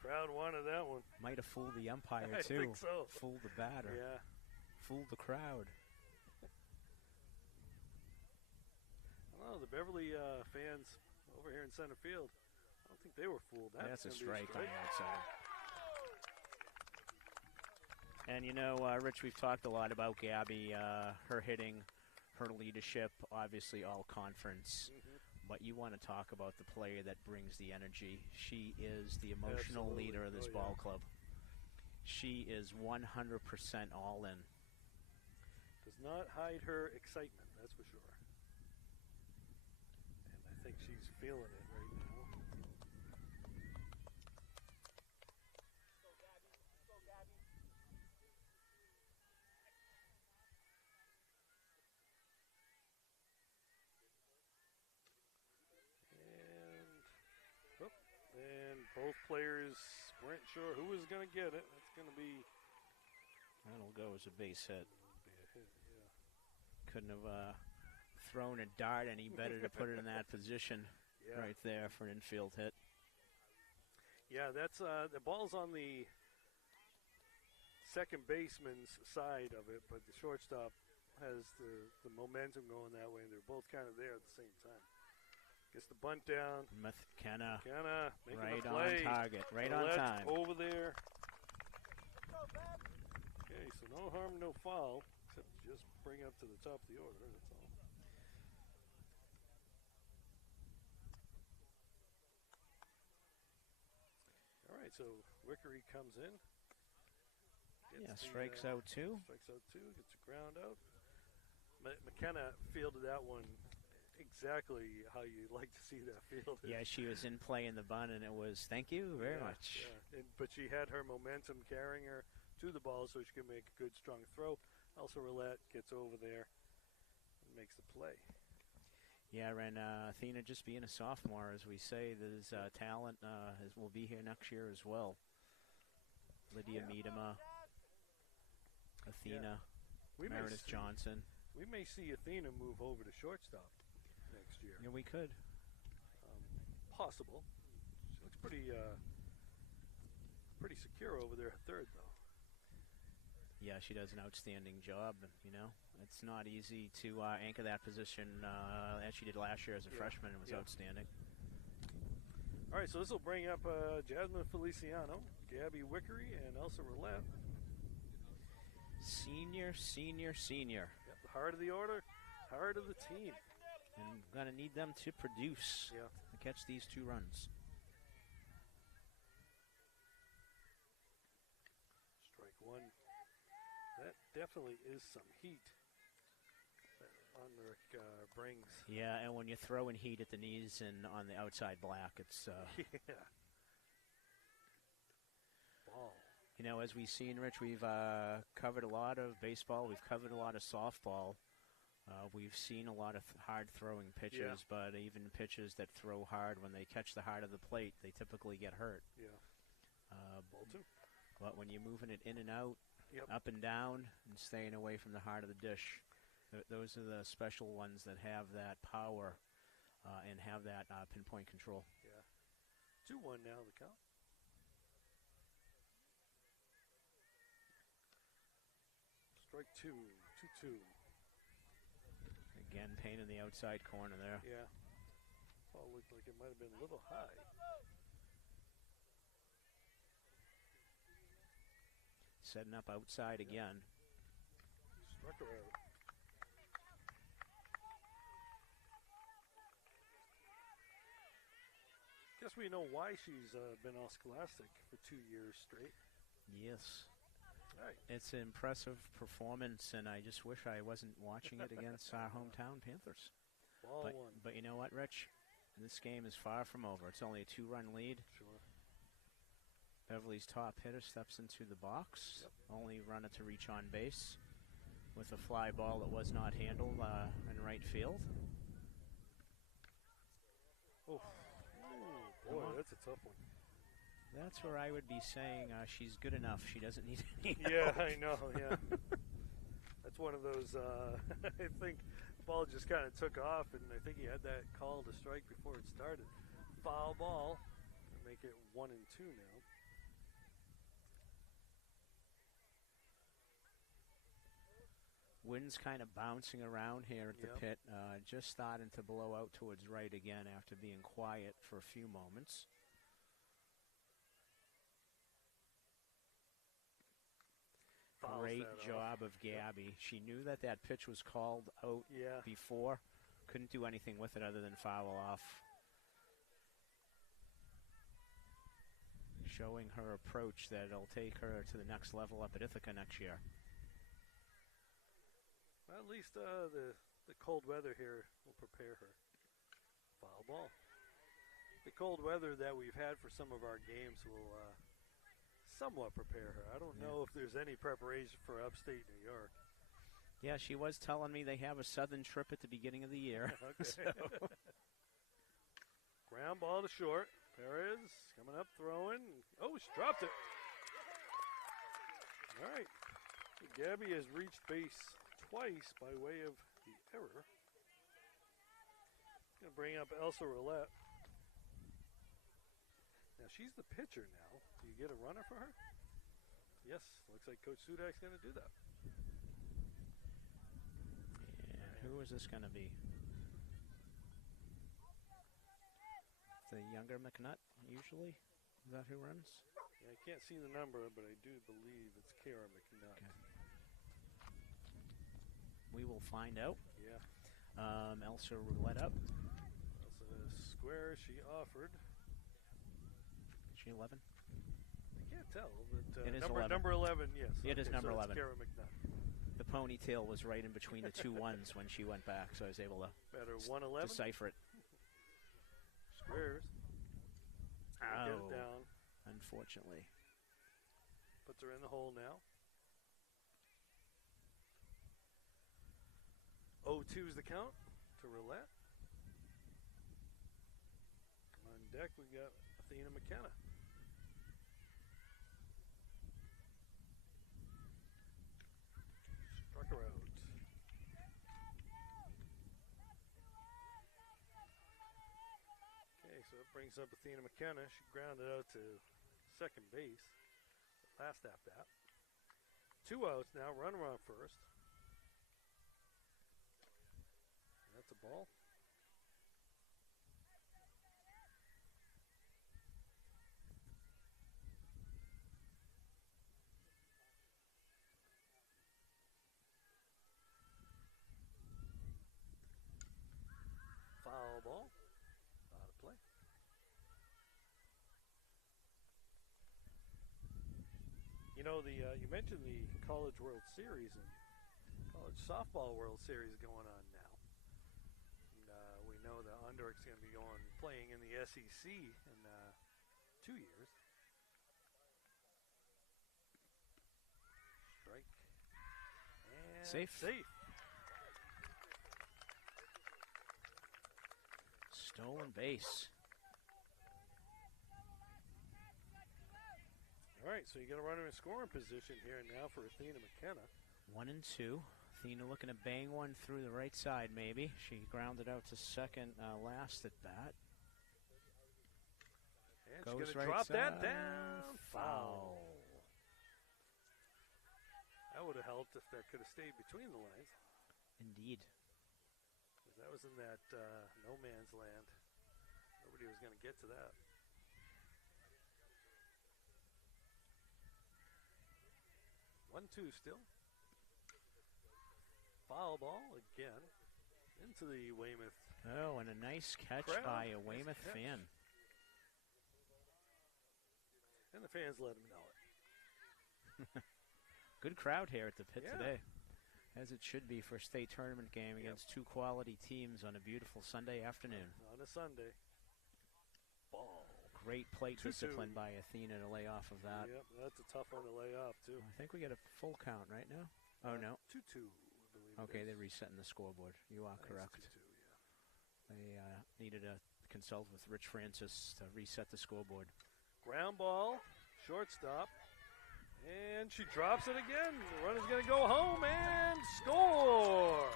Crowd wanted that one. Might have fooled the umpire, I too. think so. Fooled the batter. Yeah. Fooled the crowd. I don't know, the Beverly fans over here in center field, I don't think they were fooled. That's a gonna be strike on the outside. And, Rich, we've talked a lot about Gabby, her hitting, her leadership, obviously all conference. Mm-hmm. But you want to talk about the player that brings the energy. She is the emotional Absolutely. leader of this ball club. She is 100% all in. Does not hide her excitement, that's for sure. And I think she's feeling it right now. And both players weren't sure who was going to get it. It's going to be That'll go as a base hit. a hit, yeah. Couldn't have thrown a dart any better to put it in that position right there for an infield hit. Yeah, that's the ball's on the second baseman's side of it, but the shortstop has the momentum going that way, and they're both kind of there at the same time. Gets the bunt down. McKenna making right a play. on target, right Let's on time. Over there. Okay, so no harm, no foul, except just bring up to the top of the order, that's all. All right, so Wickery comes in. Gets strikes out 2. Strikes out 2, gets a ground out. McKenna fielded that one exactly how you like to see that fielded. Yeah, she was in play in the bunt, and it was thank you very much. Yeah. But she had her momentum carrying her to the ball so she could make a good, strong throw. Elsa Roulette gets over there and makes the play. Yeah, and Athena just being a sophomore, as we say, there's talent will be here next year as well. Lydia Miedema, Athena, Meredith Johnson. We may see Athena move over to shortstop next year. Yeah, we could. Possible. She looks pretty secure over there at third, though. Yeah, she does an outstanding job. You know, it's not easy to anchor that position as she did last year as a freshman, and was outstanding. All right, so this will bring up Jasmine Feliciano, Gabby Wickery, and Elsa Roulette. Senior. Yep, the heart of the order, heart of the team. And we're going to need them to produce to catch these 2 runs. Strike 1. That definitely is some heat that Unrick brings. Yeah, and when you're throwing heat at the knees and on the outside black, it's... yeah. Ball. You know, as we've seen, Rich, we've covered a lot of baseball. We've covered a lot of softball. We've seen a lot of hard-throwing pitches, but even pitches that throw hard, when they catch the heart of the plate, they typically get hurt. Yeah. Bolton. But when you're moving it in and out, up and down, and staying away from the heart of the dish, those are the special ones that have that power and have that pinpoint control. Yeah. 2-1 now, the count. Strike 2, 2-2. Again, pain in the outside corner there. Yeah. Ball looked like it might have been a little high. Setting up outside again. Struck her out. Guess we know why she's been all scholastic for 2 years straight. Yes. All right. It's an impressive performance, and I just wish I wasn't watching it against our hometown Panthers. Ball 1. But you know what, Rich? This game is far from over. It's only a 2-run lead. Sure. Beverly's top hitter steps into the box. Only runner to reach on base with a fly ball that was not handled in right field. Oh, boy, that's a tough one. That's where I would be saying she's good enough. She doesn't need any help. I know, yeah. That's one of those, I think the ball just kind of took off, and I think he had that call to strike before it started. Foul ball. Make it 1-2 now. Wind's kind of bouncing around here at the pit, just starting to blow out towards right again after being quiet for a few moments. Great job of Gabby. She knew that that pitch was called out before. Couldn't do anything with it other than foul off. Showing her approach that it'll take her to the next level up at Ithaca next year. Well, at least the cold weather here will prepare her. Foul ball. The cold weather that we've had for some of our games will somewhat prepare her. I don't know if there's any preparation for upstate New York. Yeah, she was telling me they have a southern trip at the beginning of the year. Okay. Ground ball to short. Perez coming up, throwing. Oh, she dropped it. All right. So Gabby has reached base twice by way of the error. Going to bring up Elsa Roulette. Now, she's the pitcher now. Do you get a runner for her? Yes. Looks like Coach Sudak's going to do that. And who is this going to be? The younger McNutt, usually? Is that who runs? Yeah, I can't see the number, but I do believe it's Kara McNutt. Okay. We will find out. Yeah. Elsa Roulette up. Elsa square, she offered. Is she 11? I can't tell. But, It is number 11. number 11, yes. It is number so 11. It's Kara McNutt. The ponytail was right in between the two ones when she went back, so I was able to Better 111. decipher it. Squares. Get it down. Unfortunately. Puts her in the hole now. 0-2's the count to roulette. On deck, we got Athena McKenna. Struck her out. Okay, so it brings up Athena McKenna. She grounded out to second base. Last at bat. 2 outs now. Runner on first. That's a ball. Foul ball. Out of play. You know, you mentioned the College World Series and College Softball World Series going on now. And, we know the Underic's going to be playing in the SEC in 2 years. Strike. And Safe. Stolen base. All right, so you got a runner in scoring position here now for Athena McKenna. 1-2. Athena looking to bang one through the right side, maybe. She grounded out to second last at bat. And Goes she's going to right drop side. that down. Foul. That would have helped if that could have stayed between the lines. Indeed. Because that was in that no man's land. Nobody was going to get to that. One, two still. Foul ball again into the Weymouth. Oh, and a nice catch crowd. by a Nice Weymouth catch. fan. And the fans let him know it. Good crowd here at the pit Yeah. today, as it should be for a state tournament game against two quality teams on a beautiful Sunday afternoon. On a Sunday. Ball. Great plate 2-2. discipline by Athena to lay off of that. Yep, that's a tough one to lay off, too. I think we get a full count right now. Oh, no. 2-2, I believe. Okay, it is. they're resetting the scoreboard. You are I think correct. it's 2-2, yeah. They needed to consult with Rich Francis to reset the scoreboard. Ground ball, shortstop, and she drops it again. The runner's going to go home and score.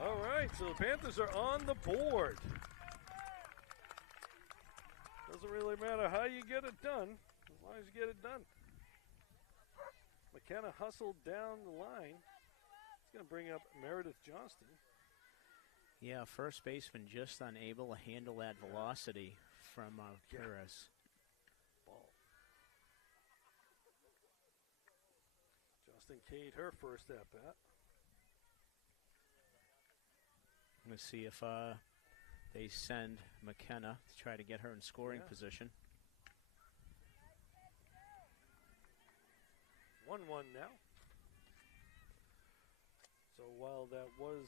All right, so the Panthers are on the board. Doesn't really matter how you get it done, as long as you get it done. McKenna hustled down the line. It's going to bring up Meredith Johnston. Yeah, first baseman just unable to handle that velocity from Perez. Ball. Justin Cade, her first at bat. Let's see if they send McKenna to try to get her in scoring position. 1-1 now. So while that was,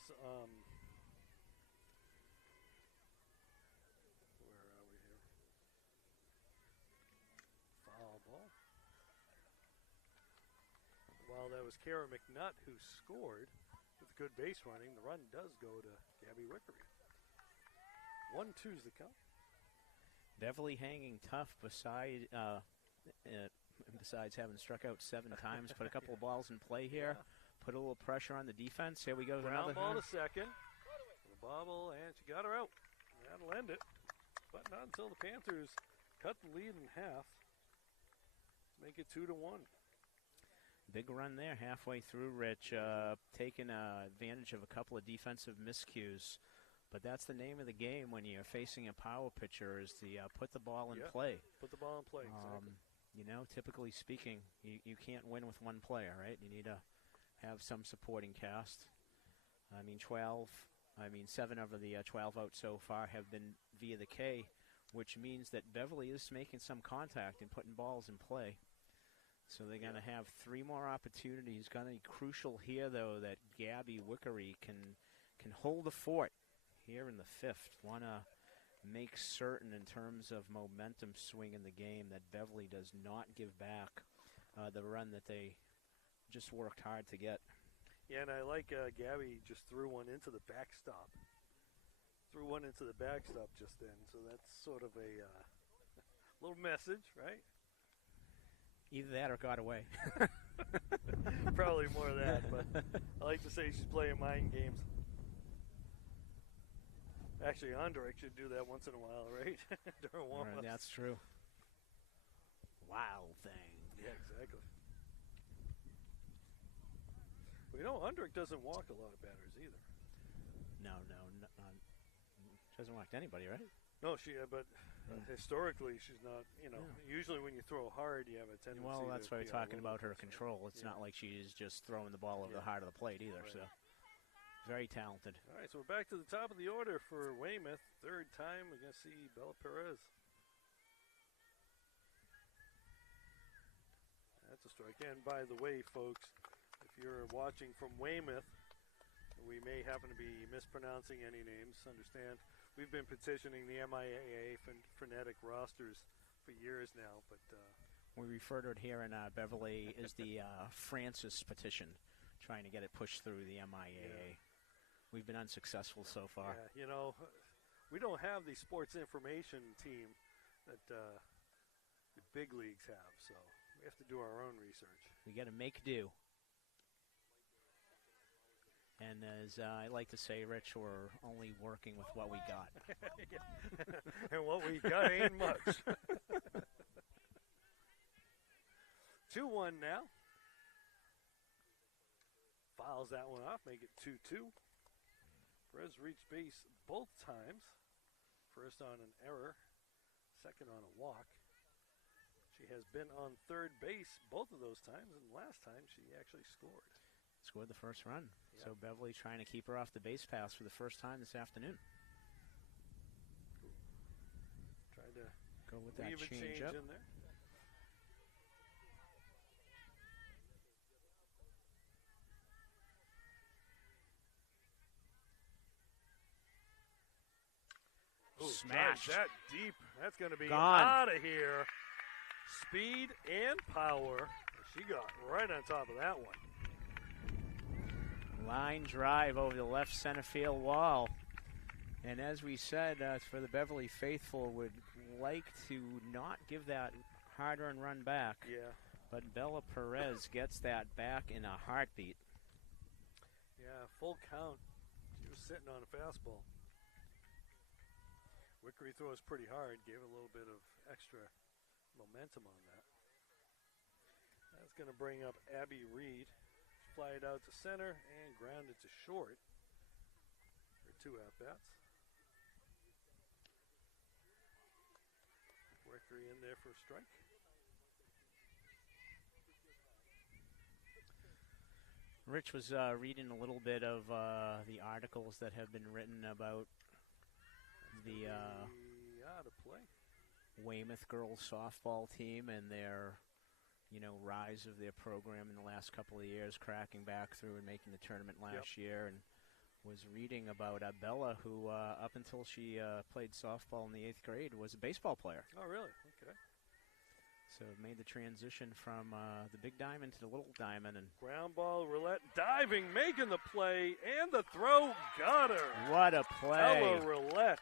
where are we here? Foul ball. While that was Kara McNutt who scored with good base running, the run does go to Gabby Wickery. 1-2's the count. Beverly hanging tough besides having struck out 7 times. Put a couple of balls in play here. Put a little pressure on the defense. Here we go. Ground Another ball to second. The bobble, and she got her out. That'll end it. But not until the Panthers cut the lead in half to make it 2-1. Big run there halfway through, Rich. Taking advantage of a couple of defensive miscues. But that's the name of the game when you're facing a power pitcher is to put the ball in play. Put the ball in play, exactly. You know, typically speaking, you can't win with one player, right? You need to have some supporting cast. 7 of the 12 outs so far have been via the K which means that Beverly is making some contact and putting balls in play. So they're going to have 3 more opportunities. Going to be crucial here, though, that Gabby Wickery can hold the fort here in the 5th. Want to make certain in terms of momentum swing in the game that Beverly does not give back the run that they just worked hard to get. Yeah, and I like Gabby just threw one into the backstop. Threw one into the backstop just then. So that's sort of a little message, right? Either that or got away. Probably more of that, but I like to say she's playing mind games. Actually, Andrek should do that once in a while, right? During warm-ups. Right, that's true. Wow thing. Yeah, exactly. Well, Andrek doesn't walk a lot of batters either. No, she hasn't walked anybody, right? No, but historically she's not, usually when you throw hard, you have a tendency Well, that's to why we're be talking all over about her the place, right? control. It's not like she's just throwing the ball over the heart of the plate either, Right. so very talented. All right, so we're back to the top of the order for Weymouth. 3rd time we're going to see Bella Perez. That's a strike. And by the way, folks, if you're watching from Weymouth, we may happen to be mispronouncing any names. Understand, we've been petitioning the MIAA phonetic rosters for years now, but We refer to it here in Beverly as the Francis petition, trying to get it pushed through the MIAA. Yeah. We've been unsuccessful so far. yeah, we don't have the sports information team that the big leagues have, so we have to do our own research. We got to make do. And as I like to say, Rich, we're only working with what we got. And what we got ain't much. 2-1 now. Fouls that one off, make it 2-2. Perez reached base both times. First on an error, second on a walk. She has been on third base both of those times, and last time she actually scored. Scored the first run. Yep. So Beverly trying to keep her off the base pass for the first time this afternoon. Tried to go with that weave a change up in there. Ooh, Smashed. drives that deep. That's going to be Gone. out of here. Speed and power. She got right on top of that one. Line drive over the left center field wall. And as we said, for the Beverly faithful, would like to not give that hard-earned run back. Yeah. But Bella Perez gets that back in a heartbeat. Yeah, full count. She was sitting on a fastball. Wickery throws pretty hard, gave a little bit of extra momentum on that. That's going to bring up Abby Reed. Fly it out to center and ground it to short for 2 at-bats. Wickery in there for a strike. Rich was reading a little bit of the articles that have been written about the out of play. Weymouth girls softball team and their, rise of their program in the last couple of years, cracking back through and making the tournament last year, and was reading about Bella, who up until she played softball in the 8th grade was a baseball player. Oh, really? Okay. So it made the transition from the big diamond to the little diamond. And ground ball, roulette, diving, making the play, and the throw, got her. What a play. Ella Roulette.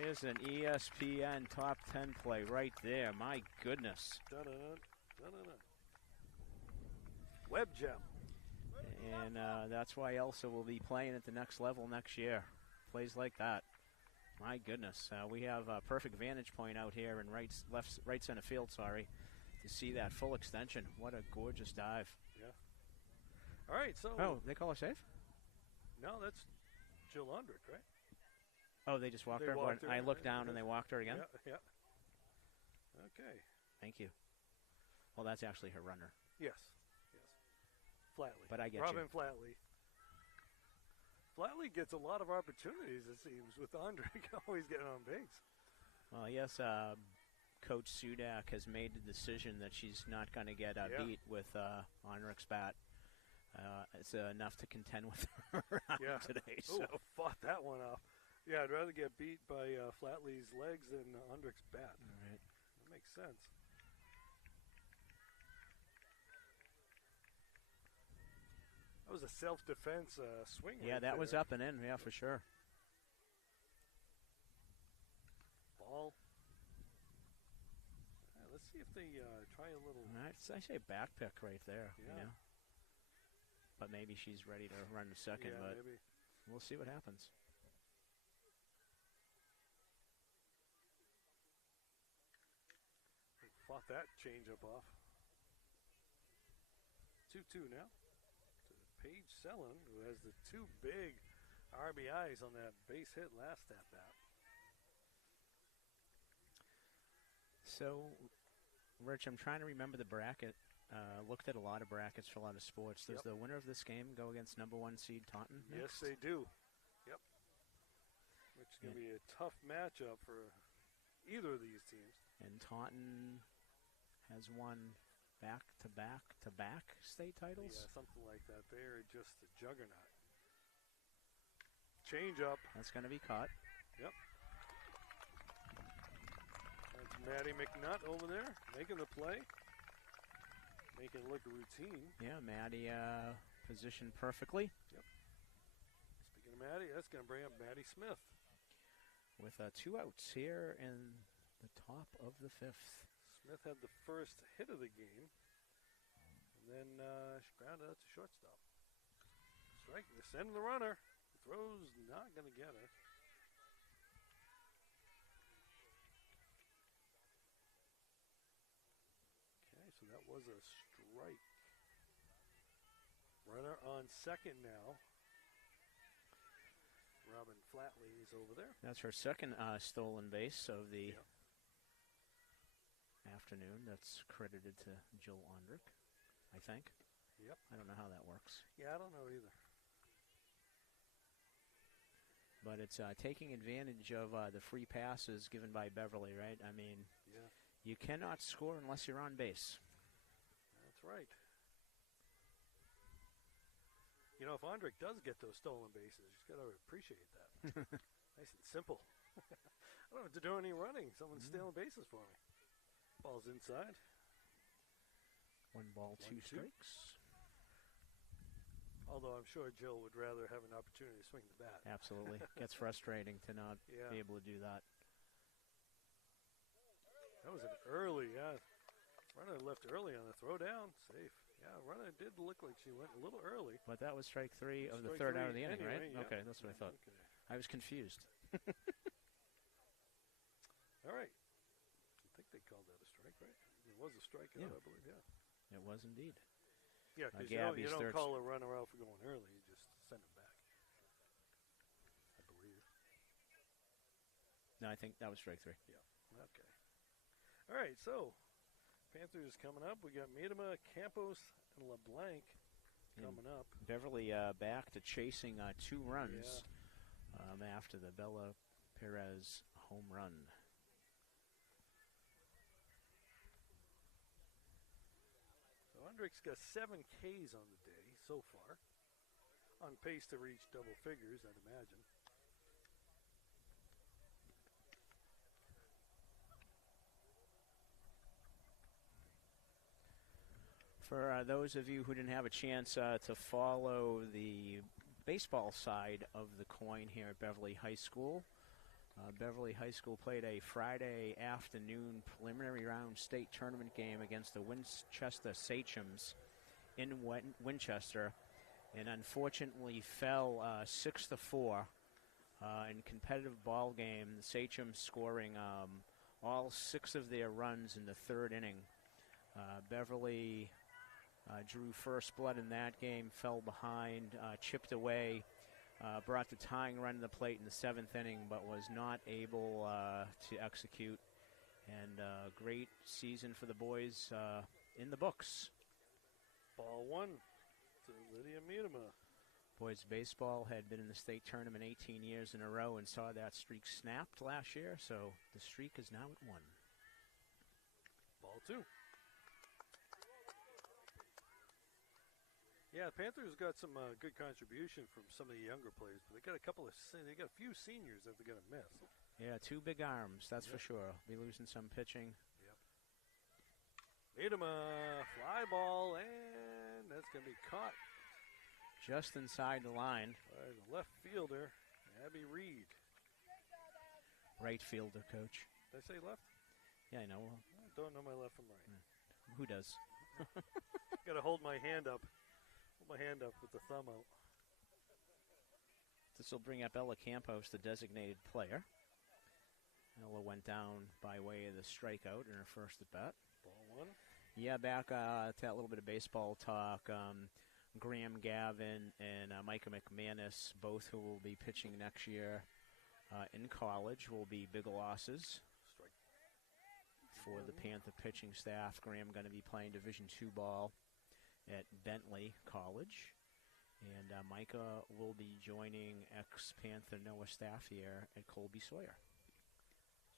There's an ESPN top 10 play right there. My goodness. Dun-dun-dun, dun-dun-dun. Web gem. And that's why Elsa will be playing at the next level next year. Plays like that. My goodness. We have a perfect vantage point out here in right center field, to see that full extension. What a gorgeous dive. Yeah. All right, so. Oh, they call her safe? No, that's Jill Undrich, right? Oh, they just walked her? Walked her I looked right? down and they walked her again? Yeah. Okay. Thank you. Well, that's actually her runner. Yes. Flatley. But I get Robin you. Flatley. Flatley gets a lot of opportunities, it seems, with Andrick always getting on base. Well, yes, Coach Sudak has made the decision that she's not going to get beat with Andrick's bat. It's enough to contend with her today. So fought that one off. Yeah, I'd rather get beat by Flatley's legs than Andrick's bat. All right. That makes sense. That was a self-defense swing. Yeah, right that was there. up and in, yeah, for sure. Ball. Let's see if they try a little. I say back pick right there. Yeah. You know? But maybe she's ready to run to second, but maybe. We'll see what happens. They fought that changeup off. 2-2 now. To Paige Sellon, who has the two big RBIs on that base hit last at bat. So, Rich, I'm trying to remember the bracket. Looked at a lot of brackets for a lot of sports. Does the winner of this game go against number 1 seed Taunton next? Yes, they do. Yep. Which is going to be a tough matchup for either of these teams. And Taunton has won back-to-back state titles? Yeah, something like that. They're just a juggernaut. Change up. That's going to be caught. Yep. That's Maddie McNutt over there making the play. Making it look routine. Yeah, Maddie positioned perfectly. Yep. Speaking of Maddie, that's going to bring up Maddie Smith. With 2 outs here in the top of the 5th. Smith had the first hit of the game. And then she grounded out to shortstop. Strike. They're sending the runner. The throw's not going to get her. Okay, so that was a strike. Runner on second now. Robin Flatley is over there. That's her second stolen base of the afternoon. That's credited to Jill Andrick, I think. Yep. I don't know how that works. Yeah, I don't know either. But it's taking advantage of the free passes given by Beverly, right? I mean, you cannot score unless you're on base. That's right. You know, if Andrick does get those stolen bases, you've got to appreciate that. Nice and simple. I don't have to do any running. Someone's stealing bases for me. Ball's inside. 1 ball, 2 strikes. Although I'm sure Jill would rather have an opportunity to swing the bat. Absolutely. Gets frustrating to not be able to do that. That was an early, runner left early on the throw down. Safe. Yeah, runner did look like she went a little early. But that was strike 3 of the Strike third 3 out of the inning, anyway, right? yeah. Okay, that's what I thought. Okay. I was confused. All right. I think they called that a strike, right? It was a strikeout, I believe, It was indeed. Yeah, because you don't call a runner out for going early. You just send him back, I believe. No, I think that was strike 3. Yeah, okay. All right, so Panthers coming up. We got Miedema, Campos, and LeBlanc coming up. Beverly back to chasing 2 runs after the Bella Perez home run. So Andrick's got 7 Ks on the day so far. On pace to reach double figures, I'd imagine. For those of you who didn't have a chance to follow the baseball side of the coin here at Beverly High School, Beverly High School played a Friday afternoon preliminary round state tournament game against the Winchester Sachems in Winchester, and unfortunately fell 6-4 in competitive ball game. The Sachems scoring all 6 of their runs in the 3rd inning. Beverly drew first blood in that game, fell behind, chipped away, brought the tying run to the plate in the 7th inning, but was not able to execute. And great season for the boys in the books. Ball 1 to Lydia Miedema. Boys baseball had been in the state tournament 18 years in a row and saw that streak snapped last year, so the streak is now at 1. Ball 2. Yeah, the Panthers got some good contribution from some of the younger players, but they got a few seniors that they're gonna miss. Yeah, 2 big arms, that's for sure. Be losing some pitching. Yep. Made him a fly ball, and that's gonna be caught Just inside the line. by the left fielder, Abby Reed. Right fielder, Coach. Did I say left? Yeah, I know. I don't know my left from right. Who does? Got to hold my hand up. Hold my hand up with the thumb out. This will bring up Ella Campos, the designated player. Ella went down by way of the strikeout in her first at bat. Ball 1. Yeah, back to that little bit of baseball talk. Graham Gavin and Micah McManus, both who will be pitching next year in college, will be big losses Strike. for the Panther pitching staff. Graham going to be playing Division II ball at Bentley College. And Micah will be joining ex-Panther Noah Staffier at Colby Sawyer.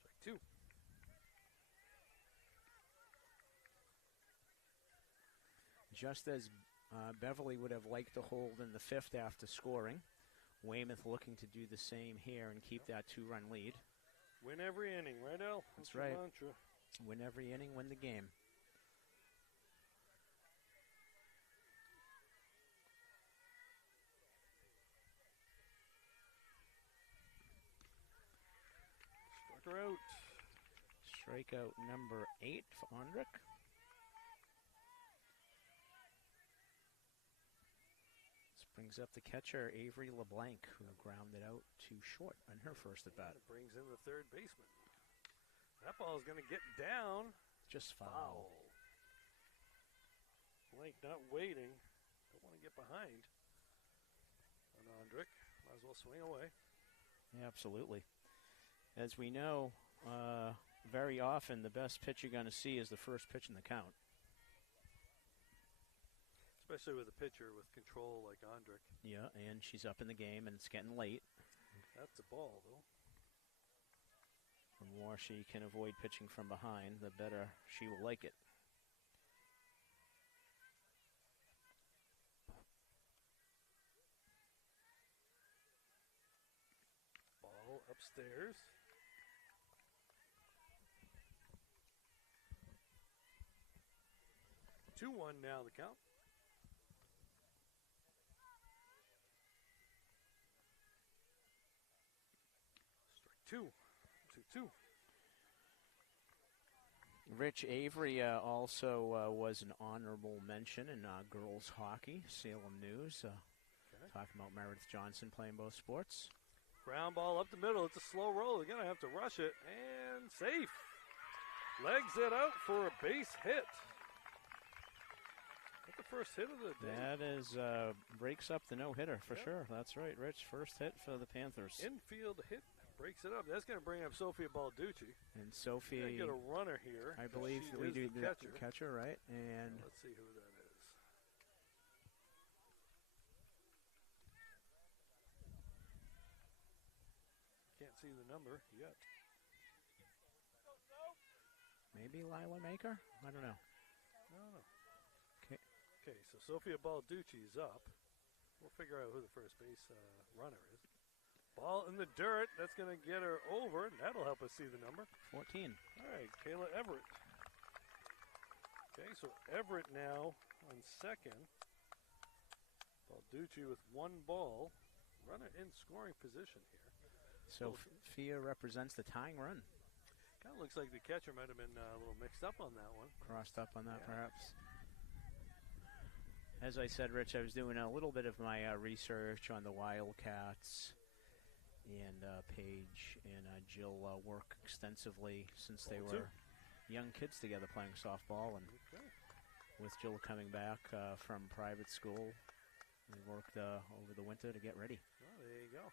Strike 2. Just as Beverly would have liked to hold in the 5th after scoring, Weymouth looking to do the same here and keep that 2-run lead. Win every inning, right, Al? That's the right. mantra. Win every inning, win the game. Struck her out. Strikeout number 8 for Ondrick. This brings up the catcher, Avery LeBlanc, who grounded out too short on her first at bat. It brings in the third baseman. That ball is going to get down. Just foul. Blank not waiting. Don't want to get behind on Ondrick. Might as well swing away. Yeah, absolutely. As we know, very often the best pitch you're going to see is the first pitch in the count. Especially with a pitcher with control like Ondrick. Yeah, and she's up in the game, and it's getting late. That's a ball, though. The more she can avoid pitching from behind, the better she will like it. Ball upstairs. Two one now the count. Strike 2. 2-2. Rich Avery also was an honorable mention in girls hockey, Salem News. Talking about Meredith Johnson playing both sports. Ground ball up the middle. It's a slow roll. They're going to have to rush it. And safe. Legs it out for a base hit. That's the first hit of the day. That is breaks up the no-hitter for sure. That's right, Rich. First hit for the Panthers. Infield hit breaks it up. That's going to bring up Sophia Balducci. And Sophie, Get a runner here. I believe She we is do the the catcher, right? And let's see who that is. Can't see the number yet. maybe Lila Maker? I don't know. No. Okay. Okay, so Sophia Balducci is up. We'll figure out who the first base runner is. Ball in the dirt. That's going to get her over. That'll help us see the number. 14. All right, Kayla Everett. Okay, so Everett now on second. Balducci with one ball. Runner in scoring position here. So Fia represents the tying run. Kind of looks like the catcher might have been a little mixed up on that one. Crossed up on that, perhaps. As I said, Rich, I was doing a little bit of my research on the Wildcats. And Paige and Jill work extensively since they were young kids together playing softball. And with Jill coming back from private school, they worked over the winter to get ready. Oh, there you go.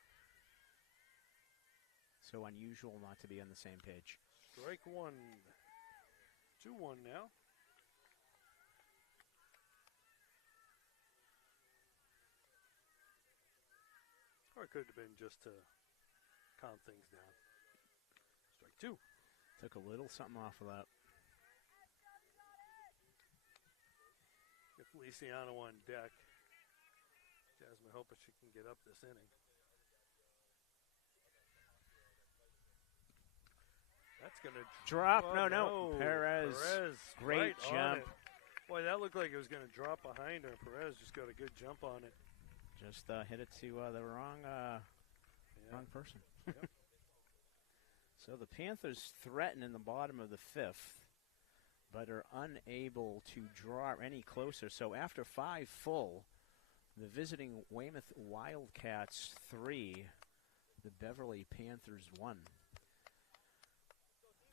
So unusual not to be on the same page. Strike 1. 2-1 now. Or it could have been just to calm things down. Strike two. Took a little something off of that. Get Feliciano on deck. Jasmine hoping she can get up this inning. That's going to drop. Oh, no. Perez. Great right jump. Boy, that looked like it was going to drop behind her. Perez just got a good jump on it. Just hit it to the wrong person. Yep. So the Panthers threaten in the bottom of the fifth, but are unable to draw any closer. So after 5 full, the visiting Weymouth Wildcats 3, the Beverly Panthers 1.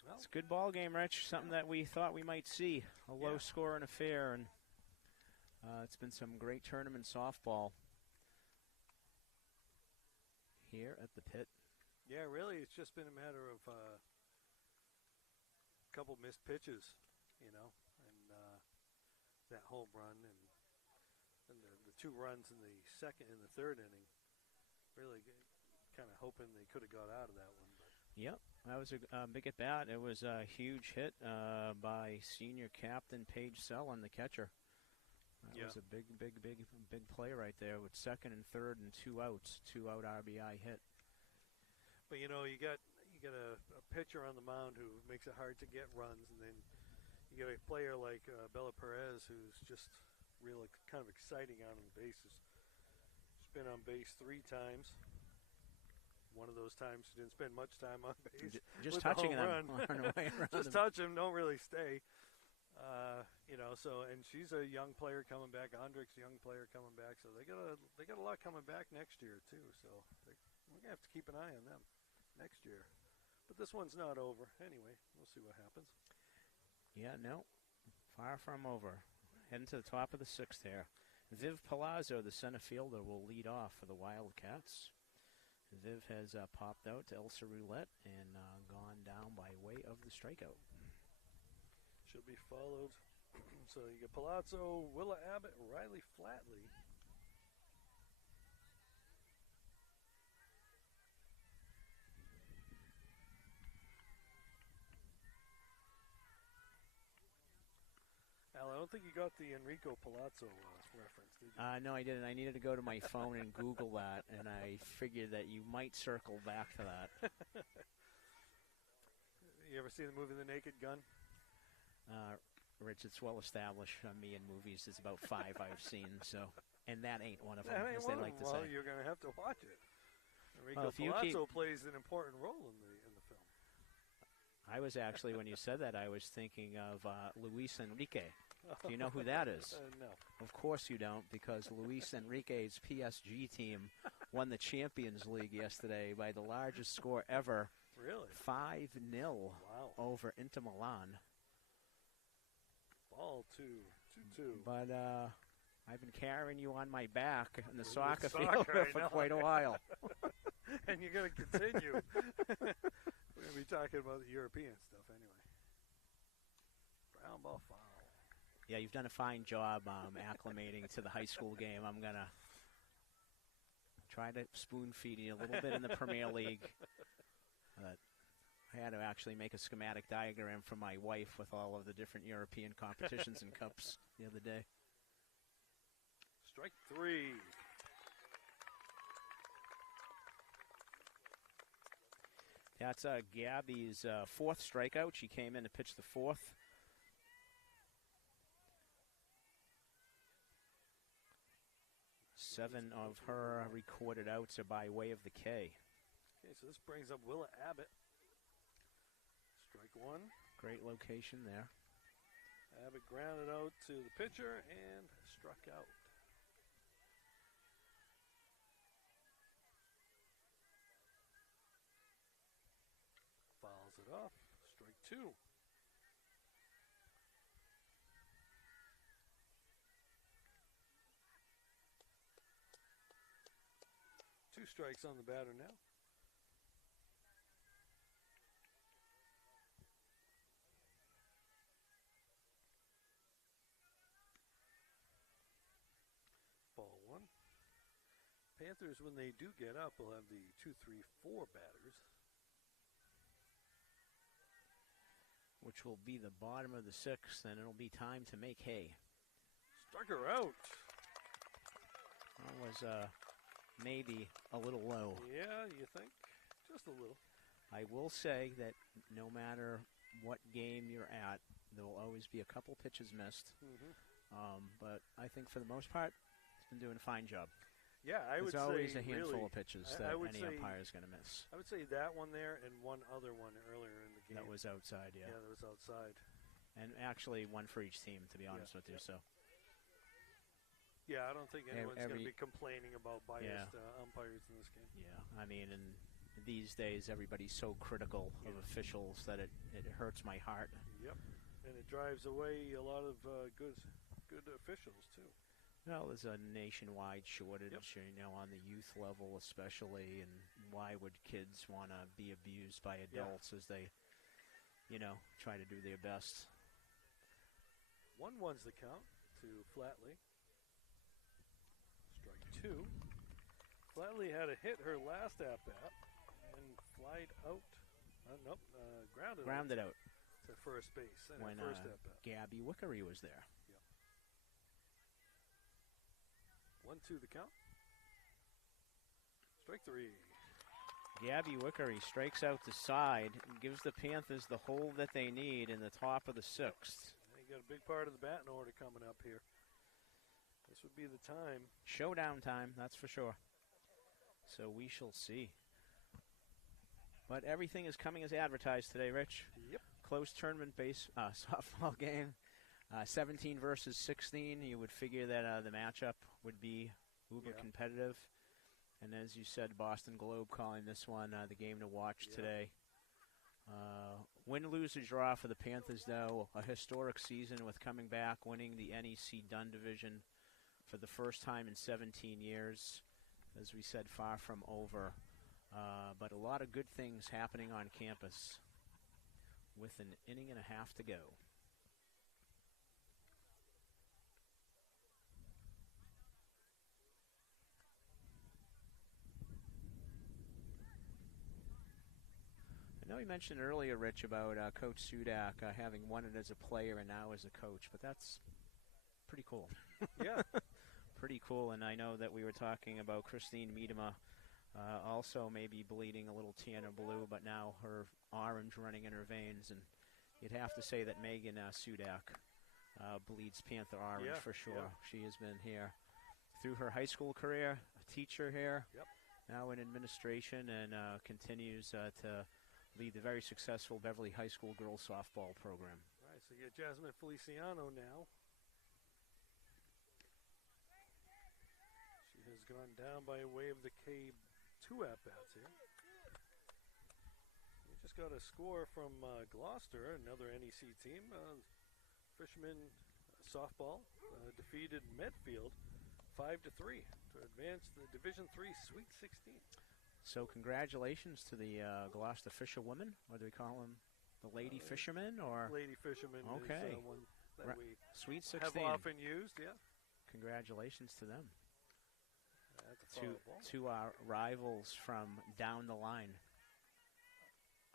Well, It's a good ball game, Rich. Something that we thought we might see. A low-scoring affair, and it's been some great tournament softball here at the pit. yeah, really, it's just been a matter of a couple missed pitches, and that home run and the 2 runs in the second and the third inning. Really kind of hoping they could have got out of that one. But. Yep, that was a big at bat. It was a huge hit by senior captain Paige Sellon, the catcher. That was a big play right there with second and third and 2 outs, 2-out RBI hit. But you got a pitcher on the mound who makes it hard to get runs, and then you got a player like Bella Perez who's just really kind of exciting out on the bases. She's been on base 3 times. One of those times she didn't spend much time on base. Just touching them on her way around. Just touch them, don't really stay. And she's a young player coming back. Andrick's a young player coming back. So they got a lot coming back next year too. So we're gonna have to keep an eye on them next year. But this one's not over. Anyway, we'll see what happens. Yeah, no, far from over. Heading to the top of the 6th here. Viv Palazzo, the center fielder, will lead off for the Wildcats. Viv has popped out to Elsa Roulette and gone down by way of the strikeout. She'll be followed. So you get Palazzo, Willa Abbott, Riley Flatley. Al, I don't think you got the Enrico Palazzo reference, did you? No, I didn't. I needed to go to my phone and Google that, and I figured that you might circle back to that. You ever see the movie The Naked Gun? Rich, it's well established on me in movies. There's about 5 I've seen, and that ain't one of them, That ain't as they one like of to them. say. Well, you're going to have to watch it. Enrico Well, if you Palazzo plays an important role in the film. I was actually, when you said that, I was thinking of Luis Enrique. Do you know who that is? No. Of course you don't, because Luis Enrique's PSG team won the Champions League yesterday by the largest score ever. Really? 5-0 Wow. over Inter Milan. Ball 2-2. But I've been carrying you on my back in the soccer soccer, field for quite a while. And you're going to continue. We're going to be talking about the European stuff anyway. Brown ball foul. Yeah, you've done a fine job acclimating to the high school game. I'm going to try to spoon feed you a little bit in the Premier League. But I had to actually make a schematic diagram for my wife with all of the different European competitions and cups the other day. Strike 3. That's Gabby's 4th strikeout. She came in to pitch the 4th. Seven of her recorded outs are by way of the K. Okay, so this brings up Willa Abbott. Strike 1. Great location there. Abbott grounded out to the pitcher and struck out. Fouls it off. Strike 2. Two strikes on the batter now. Ball 1. Panthers, when they do get up, will have the 2-3-4 batters. Which will be the bottom of the 6th, and it'll be time to make hay. Struck her out. That was maybe a little low. Yeah, you think? Just a little. I will say that no matter what game you're at, there will always be a couple pitches missed. But I think for the most part, it's been doing a fine job. Yeah, I would say there's always a handful really, of pitches that any umpire is going to miss. I would say that one there and one other one earlier in the game. That was outside, yeah. Yeah, that was outside. And actually one for each team, to be honest with you. So. Yeah, I don't think anyone's going to be complaining about biased umpires in this game. Yeah, I mean, and these days everybody's so critical of officials that it hurts my heart. Yep, and it drives away a lot of good officials, too. Well, there's a nationwide shortage, on the youth level especially, and why would kids want to be abused by adults as they, try to do their best? 1-1's the count to Flatley. Strike 2. Flatley had a hit her last at-bat and flied out. Grounded out to first base in her first at-bat. Gabby Wickery was there. 1-2 the count. Strike 3. Gabby Wickery strikes out the side and gives the Panthers the hold that they need in the top of the 6th. You got a big part of the batting order coming up here. This would be the time. Showdown time, that's for sure. So we shall see. But everything is coming as advertised today, Rich. Yep. Close tournament softball game. 17 versus 16. You would figure that the matchup would be uber competitive. And as you said, Boston Globe calling this one the game to watch today. Win, lose, or draw for the Panthers, though. A historic season with coming back, winning the NEC Dunn Division for the first time in 17 years. As we said, far from over. But a lot of good things happening on campus with an inning and a half to go. I know you mentioned earlier, Rich, about Coach Sudak having won it as a player and now as a coach, but that's pretty cool. Yeah. Pretty cool, and I know that we were talking about Christine Miedema also maybe bleeding a little Tiana blue, but now her orange running in her veins, and you'd have to say that Megan Sudak bleeds Panther orange for sure. Yeah. She has been here through her high school career, a teacher here, now in administration, and continues to lead the very successful Beverly High School girls softball program. All right, so you get Jasmine Feliciano now. She has gone down by way of the K2 at-bats here. We just got a score from Gloucester, another NEC team. Fishermen softball defeated Medfield 5-3 to advance the Division III Sweet 16. So congratulations to the Gloucester fisherwomen. What do we call them? The lady fishermen, or lady fishermen? Okay, is one that we Sweet 16 have often used. Yeah. Congratulations to them. To to our rivals from down the line,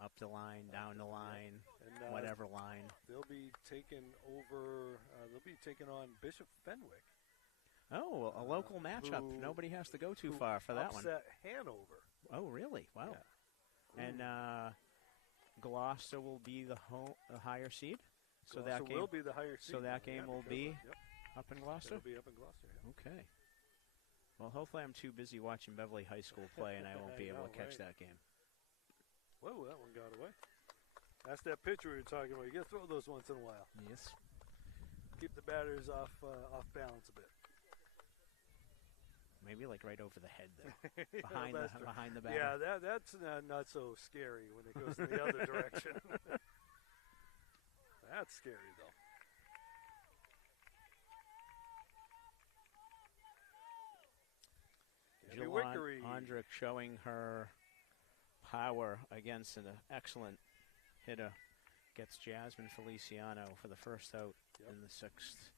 up the line, down the line, and, whatever line. They'll be taking over. They'll be taking on Bishop Fenwick. Oh, a local matchup. Nobody has to go too far for that one. Upset Hanover. Oh, really? Wow. Yeah. And Gloucester will be the higher seed. So Gloucester that game will be the higher seed. So that game will be up in Gloucester. It'll be up in Gloucester. Yeah. Okay. Well, hopefully I'm too busy watching Beverly High School play, and I won't be able to catch that game. Whoa, that one got away. That's that pitcher we were talking about. You got to throw those once in a while. Yes. Keep the batters off balance a bit. Maybe like right over the head there, behind the batter. Yeah, that's not so scary when it goes in the other direction. That's scary though. Jill Ondrick showing her power against an excellent hitter. Gets Jasmine Feliciano for the first out in the 6th.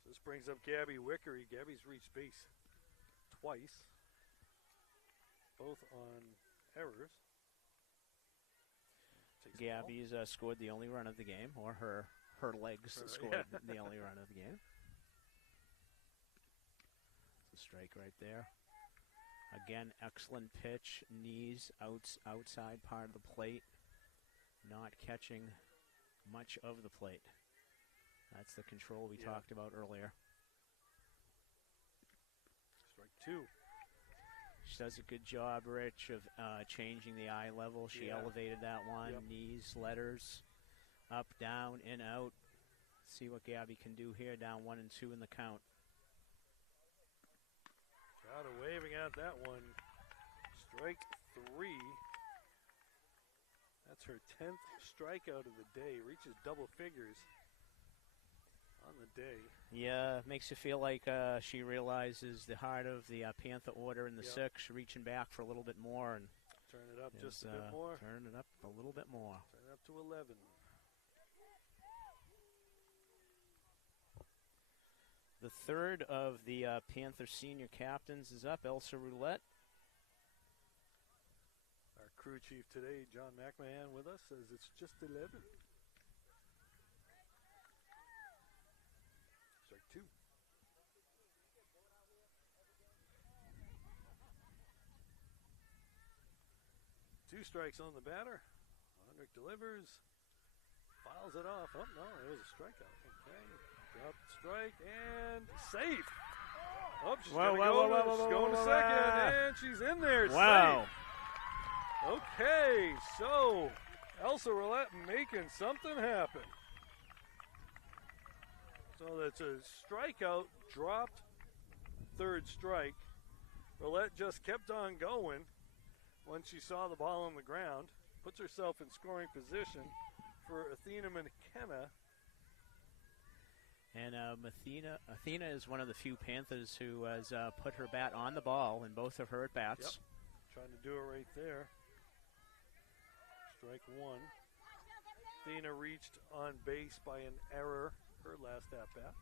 So this brings up Gabby Wickery. Gabby's reached base twice. both on errors. Takes the ball. Gabby's scored the only run of the game, or her legs scored the only run of the game. It's a strike right there. Again, excellent pitch, knees outside part of the plate, not catching much of the plate. That's the control we talked about earlier. Strike two. She does a good job, Rich, of changing the eye level. She elevated that one. Yep. Knees, letters, up, down, in, out. See what Gabby can do here, down 1-2 in the count. Got her waving out that one. Strike three. That's her 10th strikeout of the day. Reaches double figures on the day. Yeah, makes you feel like she realizes the heart of the Panther order in the six, reaching back for a little bit more. And turn it up just a bit more. Turn it up a little bit more. Turn it up to 11. The third of the Panther senior captains is up, Elsa Roulette. Our crew chief today, John McMahon, with us, says it's just 11. Strike two. Two strikes on the batter. Hendrick delivers, files it off. Oh, no, it was a strikeout. Okay. Drop strike and safe. Oh, she's going to second, and she's in there. Wow. Safe. Okay, so Elsa Roulette making something happen. So that's a strikeout, dropped, third strike. Roulette just kept on going once she saw the ball on the ground. Puts herself in scoring position for Athena McKenna. And Athena is one of the few Panthers who has put her bat on the ball in both of her at-bats. Yep. Trying to do it right there. Strike one. Athena reached on base by an error her last at-bat.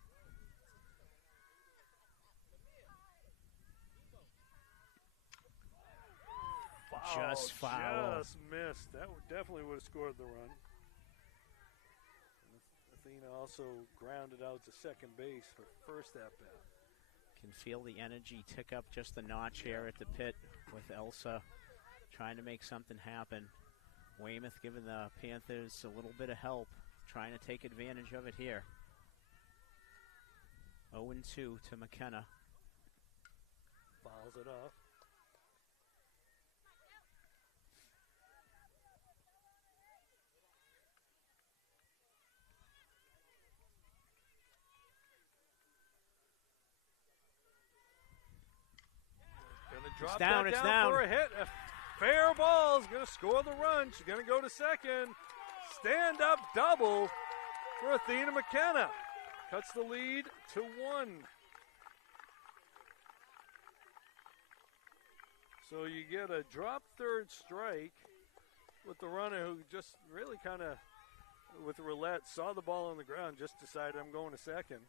Just foul. Just missed. That definitely would have scored the run. Athena also grounded out to second base for first at-bat. Can feel the energy tick up just a notch here at the pit with Elsa trying to make something happen. Weymouth giving the Panthers a little bit of help, trying to take advantage of it here. 0-2 to McKenna. Fouls it off. Gonna drop that down for a hit. A fair ball is gonna score the run. She's gonna go to second. Stand up double for Athena McKenna. Cuts the lead to 1. So you get a drop third strike with the runner who just really kind of, with Roulette, saw the ball on the ground, just decided I'm going to second.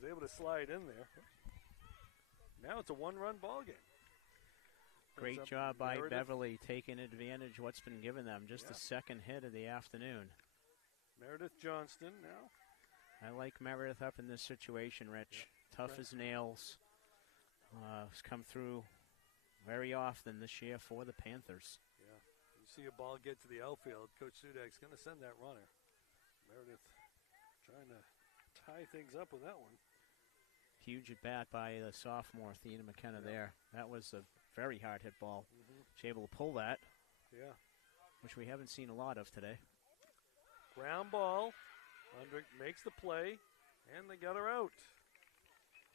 Was able to slide in there. Now it's a one-run ball game. Great job by Beverly taking advantage of what's been given them. Just the second hit of the afternoon. Meredith Johnston now. I like Meredith up in this situation, Rich. Tough as nails. Has come through very often this year for the Panthers. Yeah. You see a ball get to the outfield, Coach Sudak's going to send that runner. Meredith trying to tie things up with that one. Huge at bat by the sophomore Athena McKenna there. That was a very hard hit ball. She's able to pull that. Yeah. Which we haven't seen a lot of today. Ground ball. Hendrick makes the play, and they got her out.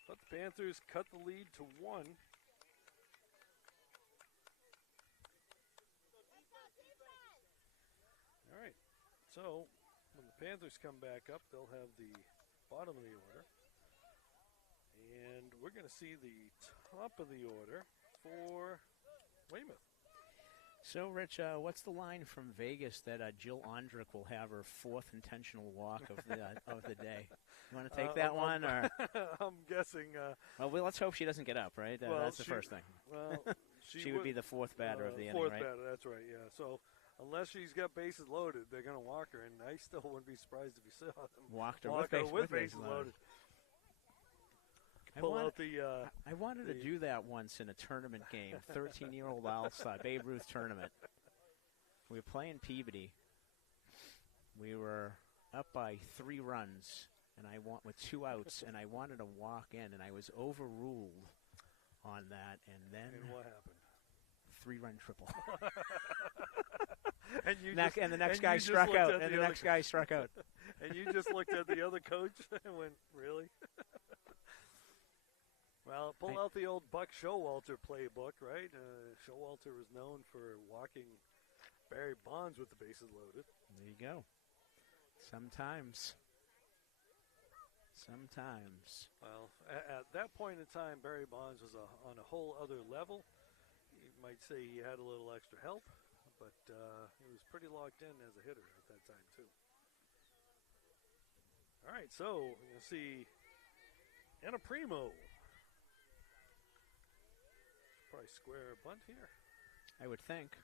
But the Panthers cut the lead to 1. All right. So when the Panthers come back up, they'll have the bottom of the order. And we're going to see the top of the order for Weymouth. So, Rich, what's the line from Vegas that Jill Ondrick will have her 4th intentional walk of the day? You want to take that one? Or? I'm guessing. Well, let's hope she doesn't get up, right? That's the first thing. Well, She would be the fourth batter of the inning, fourth right? batter, that's right, yeah. So unless she's got bases loaded, they're going to walk her, and I still wouldn't be surprised if you saw them Walked her walk with bases bases loaded. I Pull want- out the I wanted to do that once in a tournament game, 13-year-old All-Star, Babe Ruth tournament. We were playing Peabody. We were up by 3 runs, and I want with 2 outs, and I wanted to walk in, and I was overruled on that, and then and what happened? 3-run triple. And you And the next guy struck out, and the next guy struck out. And you just looked at the other coach and went, really? Well, pull out the old Buck Showalter playbook, right? Showalter was known for walking Barry Bonds with the bases loaded. There you go. Sometimes. Well, at that point in time, Barry Bonds was on a whole other level. You might say he had a little extra help, but he was pretty locked in as a hitter at that time, too. All right, so you'll see Anna Primo. Probably square bunt here. I would think.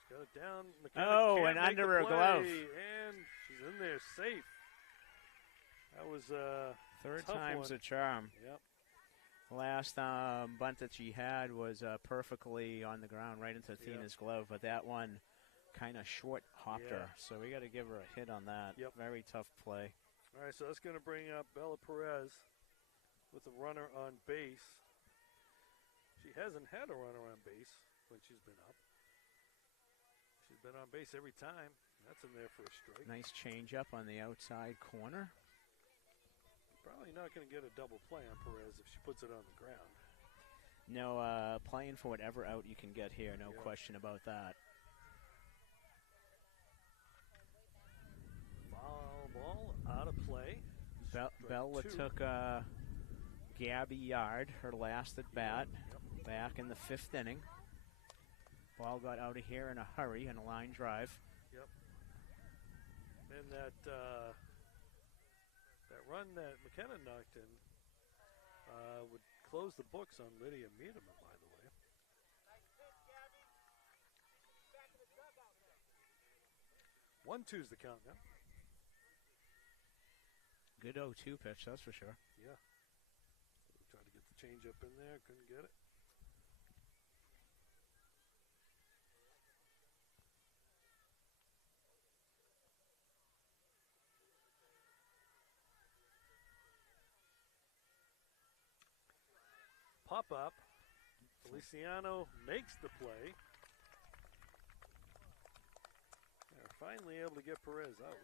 She's got it down. McKenna Oh, can't and make under the her play, glove. And she's in there safe. That was Third tough time's one. a charm. Yep. Last bunt that she had was perfectly on the ground right into Athena's glove, but that one kind of short hopped her. So we got to give her a hit on that. Yep. Very tough play. All right, so that's going to bring up Bella Perez with a runner on base. She hasn't had a runner on base when she's been up. She's been on base every time. That's in there for a strike. Nice change up on the outside corner. Probably not going to get a double play on Perez if she puts it on the ground. No, playing for whatever out you can get here, no question about that. Foul ball out of play. Bella took Gabby Yard, her last at bat, back in the 5th inning. Ball got out of here in a hurry and a line drive. Yep. And that run that McKenna knocked in would close the books on Lydia Miedemann, by the way. One, two's the count now. Good 0-2 pitch, that's for sure. Yeah. Tried to get the change up in there, couldn't get it. Pop up. Feliciano makes the play. They're finally able to get Perez out.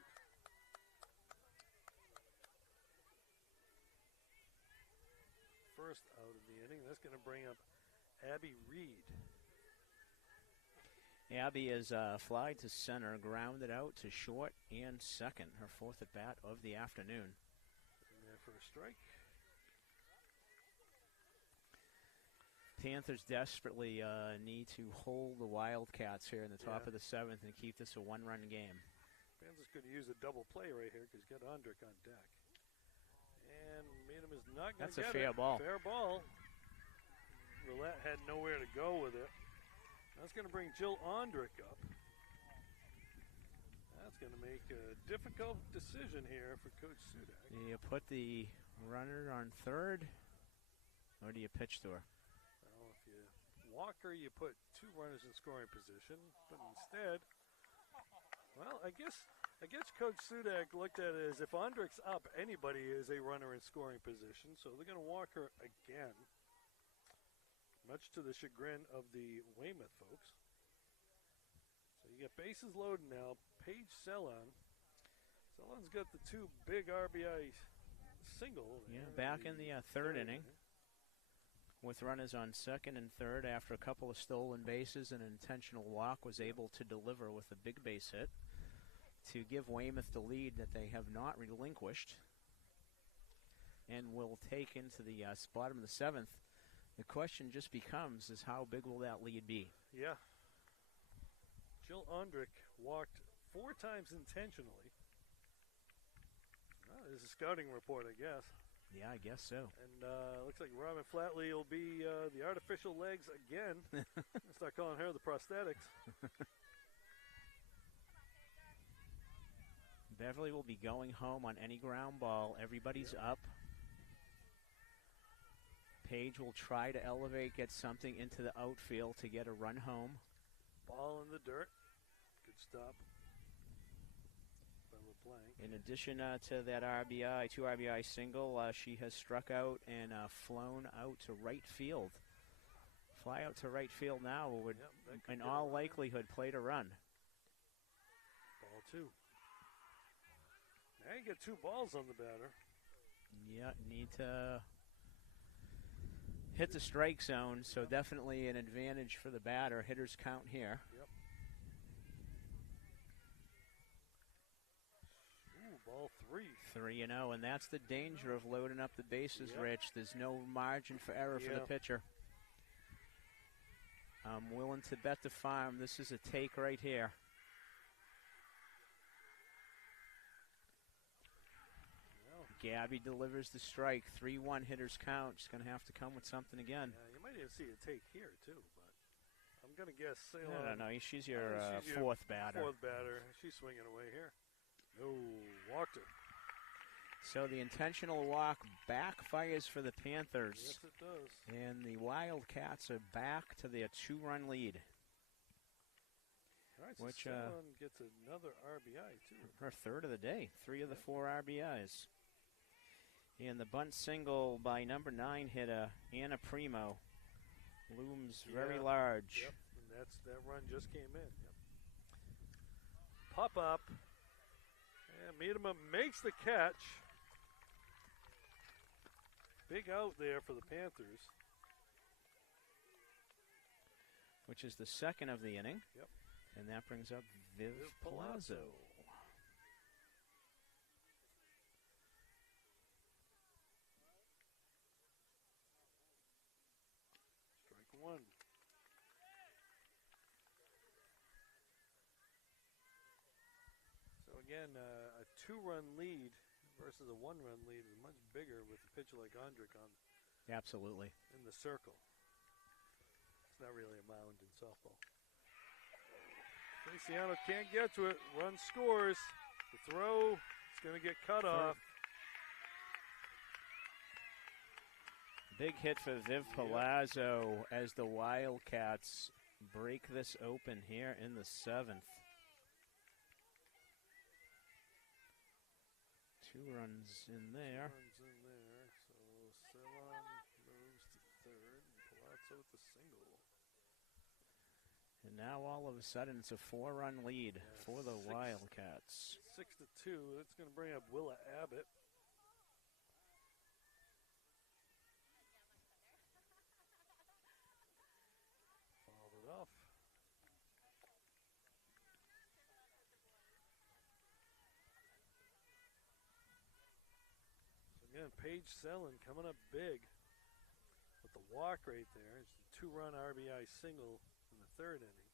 First out of the inning. That's going to bring up Abby Reed. Abby is fly to center, grounded out to short and second. Her 4th at bat of the afternoon. In there for a strike. Panthers desperately need to hold the Wildcats here in the top of the 7th and keep this a 1-run game. Panthers could use a double play right here because got Ondrick on deck. And Meadham is not going to get it. That's a fair ball. Fair ball. Roulette had nowhere to go with it. That's going to bring Jill Ondrick up. That's going to make a difficult decision here for Coach Sudak. Do you put the runner on third, or do you pitch to her? Well, if you walk her, you put 2 runners in scoring position. But instead, well, I guess Coach Sudak looked at it as if Ondrick's up, anybody is a runner in scoring position. So they're going to walk her again, much to the chagrin of the Weymouth folks. So you get bases loaded now. Paige Cellon. Cellon's got the 2 big RBI single. Yeah, back in the 3rd inning with runners on 2nd and 3rd after a couple of stolen bases and an intentional walk, was able to deliver with a big base hit to give Weymouth the lead that they have not relinquished and will take into the bottom of the 7th. The question just becomes is how big will that lead be? Yeah. Jill Ondrick walked 4 times intentionally. Well, there's a scouting report, I guess. Yeah, I guess so. And looks like Robin Flatley will be the artificial legs again. Let's start calling her the prosthetics. Beverly will be going home on any ground ball. Everybody's up. Page will try to elevate, get something into the outfield to get a run home. Ball in the dirt. Good stop. Blank. In addition to that RBI, 2 RBI single, she has struck out and flown out to right field. Fly out to right field now would, in all likelihood, play to run. Ball 2. Now you get 2 balls on the batter. Yeah, need to hit the strike zone, so definitely an advantage for the batter. Hitters count here. Yep. Ooh, ball 3. 3-0, and that's the danger of loading up the bases, Rich. There's no margin for error for the pitcher. I'm willing to bet the farm this is a take right here. Gabby delivers the strike. 3-1 hitters count. She's going to have to come with something again. Yeah, you might even see a take here, too. But I'm going to guess Ceylon. No, she's your fourth batter. Fourth batter. She's swinging away here. No, walked her. So the intentional walk backfires for the Panthers. Yes, it does. And the Wildcats are back to their 2-run lead. All right, so Ceylon gets another RBI, too. Her third of the day. 3 of the 4 RBIs. And the bunt single by number 9 hitter, Anna Primo, looms very large. Yep, and that run just came in. Yep. Pop up. And Miedema makes the catch. Big out there for the Panthers. Which is the second of the inning. Yep. And that brings up Viv Palazzo. Strike 1. So again, a 2-run lead versus a 1-run lead is much bigger with a pitcher like Ondrick on. Absolutely. In the circle. It's not really a mound in softball. Feliciano can't get to it. Run scores. The throw is going to get cut off. Big hit for Viv Palazzo as the Wildcats break this open here in the 7th. 2 runs in there. 2 runs in there. So Ceylon moves to third. And Palazzo with the single. And now all of a sudden it's a 4-run lead for the Wildcats. 6-2. That's going to bring up Willa Abbott. Fouled it off. So again, Paige Sellon coming up big with the walk right there. It's a 2-run RBI single in the 3rd inning.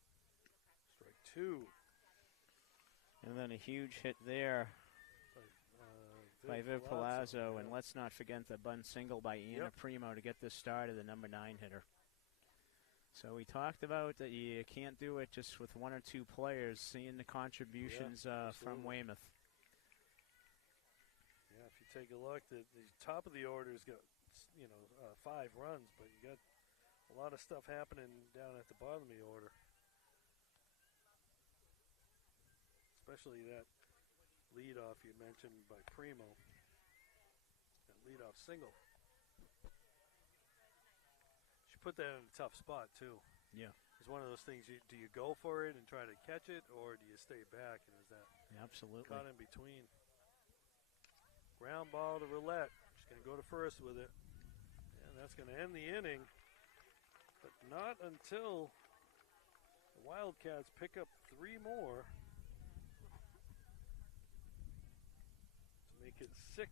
Strike 2. And then a huge hit there by Viv Palazzo. And let's not forget the bunt single by Anna Primo to get this started, the number 9 hitter. So we talked about that you can't do it just with 1 or 2 players, seeing the contributions from Weymouth. Yeah, if you take a look, the top of the order's got 5 runs, but you got a lot of stuff happening down at the bottom of the order. Especially that leadoff you mentioned by Primo. That leadoff single. She put that in a tough spot, too. Yeah. It's one of those things, do you go for it and try to catch it, or do you stay back? And is that absolutely caught in between? Ground ball to Roulette. She's going to go to first with it. And that's going to end the inning. But not until the Wildcats pick up 3 more to make it 6-2.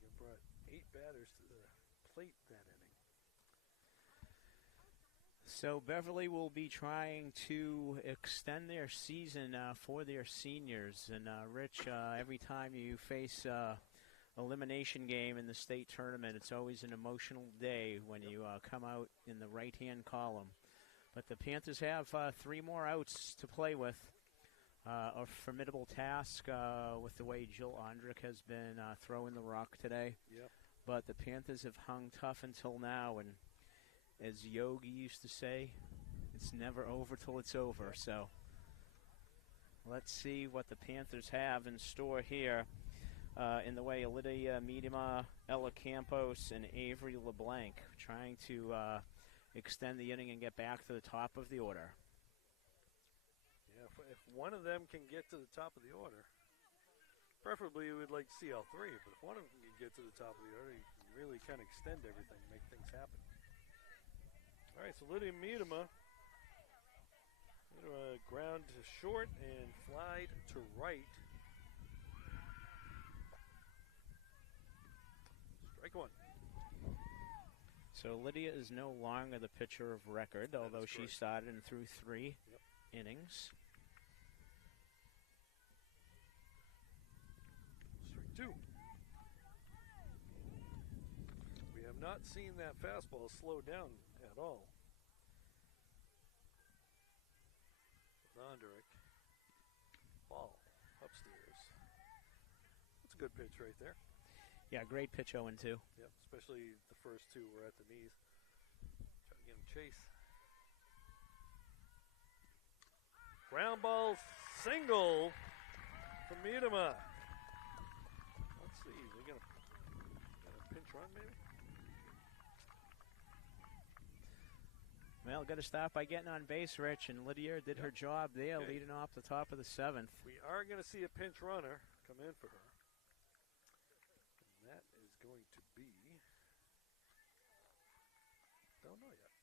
They brought 8 batters to the plate that inning. So Beverly will be trying to extend their season for their seniors. And Rich, every time you face elimination game in the state tournament, it's always an emotional day when you come out in the right-hand column. But the Panthers have 3 more outs to play with. A formidable task with the way Jill Ondrick has been throwing the rock today. Yep. But the Panthers have hung tough until now, and as Yogi used to say, it's never over till it's over. So let's see what the Panthers have in store here in the way of Lydia Miedema, Ella Campos, and Avery LeBlanc, trying to extend the inning and get back to the top of the order. Yeah, if one of them can get to the top of the order, preferably we would like to see all 3, but if one of them can get to the top of the order, you can really kind of extend everything, make things happen. All right, so Lydia Miedema ground to short and flied to right. Strike 1. So Lydia is no longer the pitcher of record, although she started and threw 3 innings. Strike 2. We have not seen that fastball slow down at all. Onderick. Ball upstairs. That's a good pitch right there. Yeah, great pitch 0-2. Yep, especially the first 2 were at the knees. Try to get him chase. Ground ball single from Miedema. Let's see, they got a pinch run maybe? Well, got to start by getting on base, Rich, and Lydia did her job there, leading off the top of the 7th. We are going to see a pinch runner come in for her. And that is going to be, don't know yet.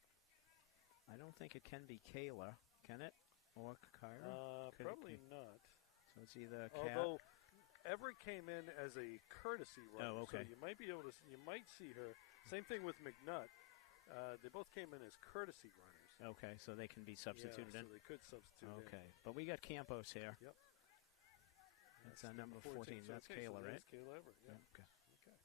I don't think it can be Kayla, can it? Or Kyra? Probably not. So it's either Although Everett came in as a courtesy runner, Oh, okay. so you might be able to. You might see her. Same thing with McNutt. They both came in as courtesy runners. Okay, so they can be substituted so in. they could substitute in. Okay, but we got Campos here. Yep. That's number 14. So, That's okay, Kayla, so right? that's Kayla Everett. Yeah. Okay. Okay.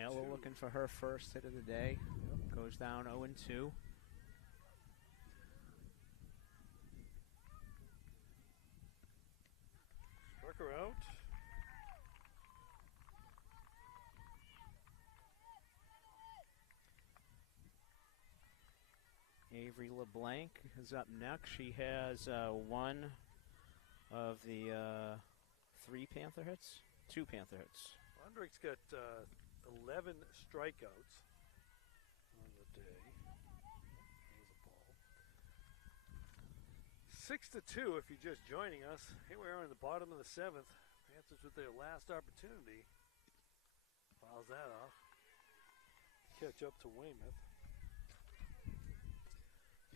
Ella looking for her first hit of the day. Yep. Goes down 0-2. Struck her out. Avery LeBlanc is up next. She has 1 of the 3 Panther hits. 2 Panther hits. Ondrick's got 11 strikeouts on the day. There's a ball. 6-2 if you're just joining us. Here we are in the bottom of the 7th. Panthers with their last opportunity. Fouls that off. Catch up to Weymouth.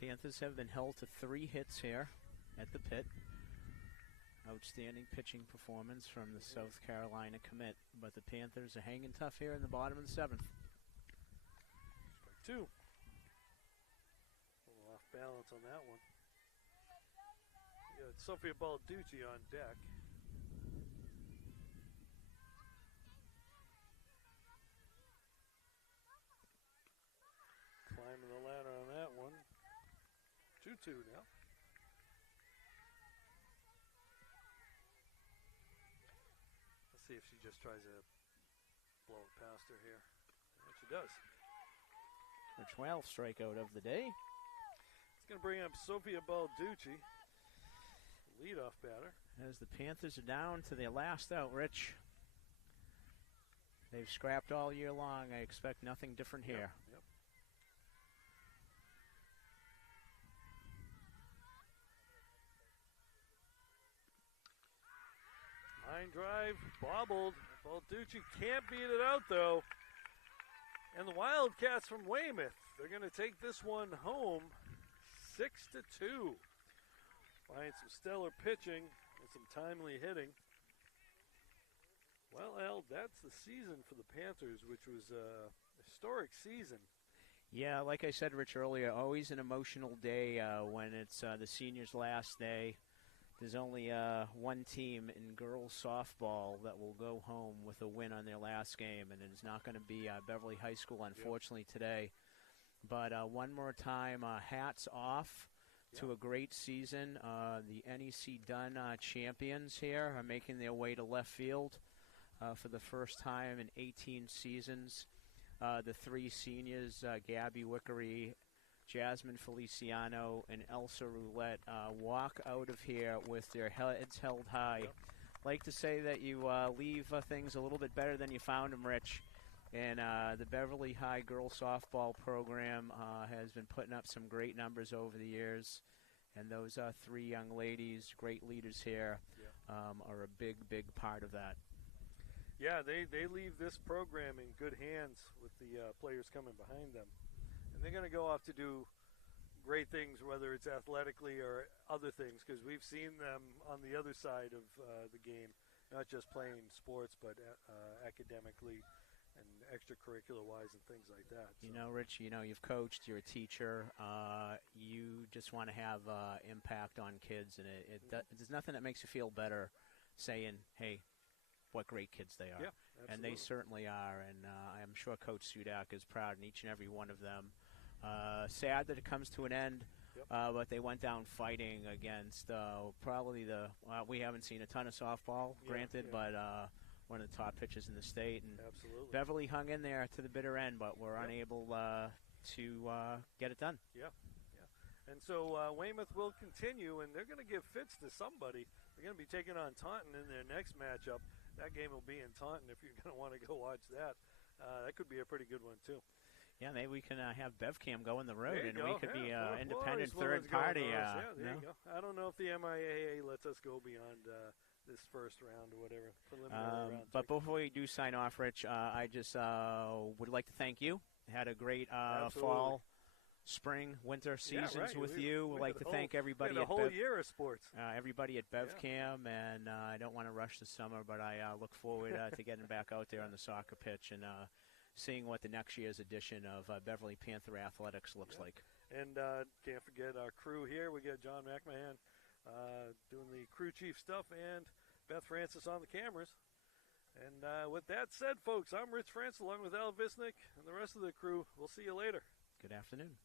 Panthers have been held to 3 hits here at the pit. Outstanding pitching performance from the South Carolina commit, but the Panthers are hanging tough here in the bottom of the 7th. Strike 2. A little off balance on that one. We got Sophia Balducci on deck. Climbing the ladder on that one. 2-2 now. Let's see if she just tries to blow it past her here. And she does. Her 12th strikeout of the day. It's going to bring up Sophia Balducci, leadoff batter. As the Panthers are down to their last out, Rich. They've scrapped all year long. I expect nothing different here. Yep. Line drive, bobbled. Balducci can't beat it out, though. And the Wildcats from Weymouth, they're going to take this one home 6-2. Find some stellar pitching and some timely hitting. Well, Al, that's the season for the Panthers, which was a historic season. Yeah, like I said, Rich, earlier, always an emotional day when it's the seniors' last day. There's only one team in girls softball that will go home with a win on their last game, and it is not going to be Beverly High School, unfortunately, today. But one more time, hats off to a great season. The NEC Dunn champions here are making their way to left field for the first time in 18 seasons. The three seniors, Gabby Wickery, Jasmine Feliciano, and Elsa Roulette, walk out of here with their heads held high. Like to say that you leave things a little bit better than you found them, Rich. And the Beverly High girls softball program has been putting up some great numbers over the years. And those three young ladies, great leaders here, are a big, big part of that. Yeah, they leave this program in good hands with the players coming behind them. And they're going to go off to do great things, whether it's athletically or other things, because we've seen them on the other side of the game, not just playing sports, but academically and extracurricular-wise and things like that. You know, Rich, you've coached, you're a teacher. You just want to have impact on kids, and there's nothing that makes you feel better saying, hey, what great kids they are. Yeah, and they certainly are, and I'm sure Coach Sudak is proud in each and every one of them. Sad that it comes to an end, but they went down fighting against probably we haven't seen a ton of softball, granted, but one of the top pitchers in the state. And absolutely. Beverly hung in there to the bitter end, but were unable to get it done. Yeah. And so Weymouth will continue, and they're going to give fits to somebody. They're going to be taking on Taunton in their next matchup. That game will be in Taunton if you're going to want to go watch that. That could be a pretty good one, too. Yeah, maybe we can have BevCam go on the road, and go. we could be We're independent always third party. there you go. I don't know if the MIAA lets us go beyond this first round or whatever, preliminary round. But before we do sign off, Rich, I just would like to thank you. Had a great fall, spring, winter seasons with you. We'd like to thank everybody. We had a whole year of sports. Everybody at BevCam, and I don't want to rush the summer, but I look forward to getting back out there on the soccer pitch and seeing what the next year's edition of Beverly Panther Athletics looks like. And can't forget our crew here. We got John McMahon doing the crew chief stuff and Beth Francis on the cameras. And with that said, folks, I'm Rich France along with Al Visnick and the rest of the crew. We'll see you later. Good afternoon.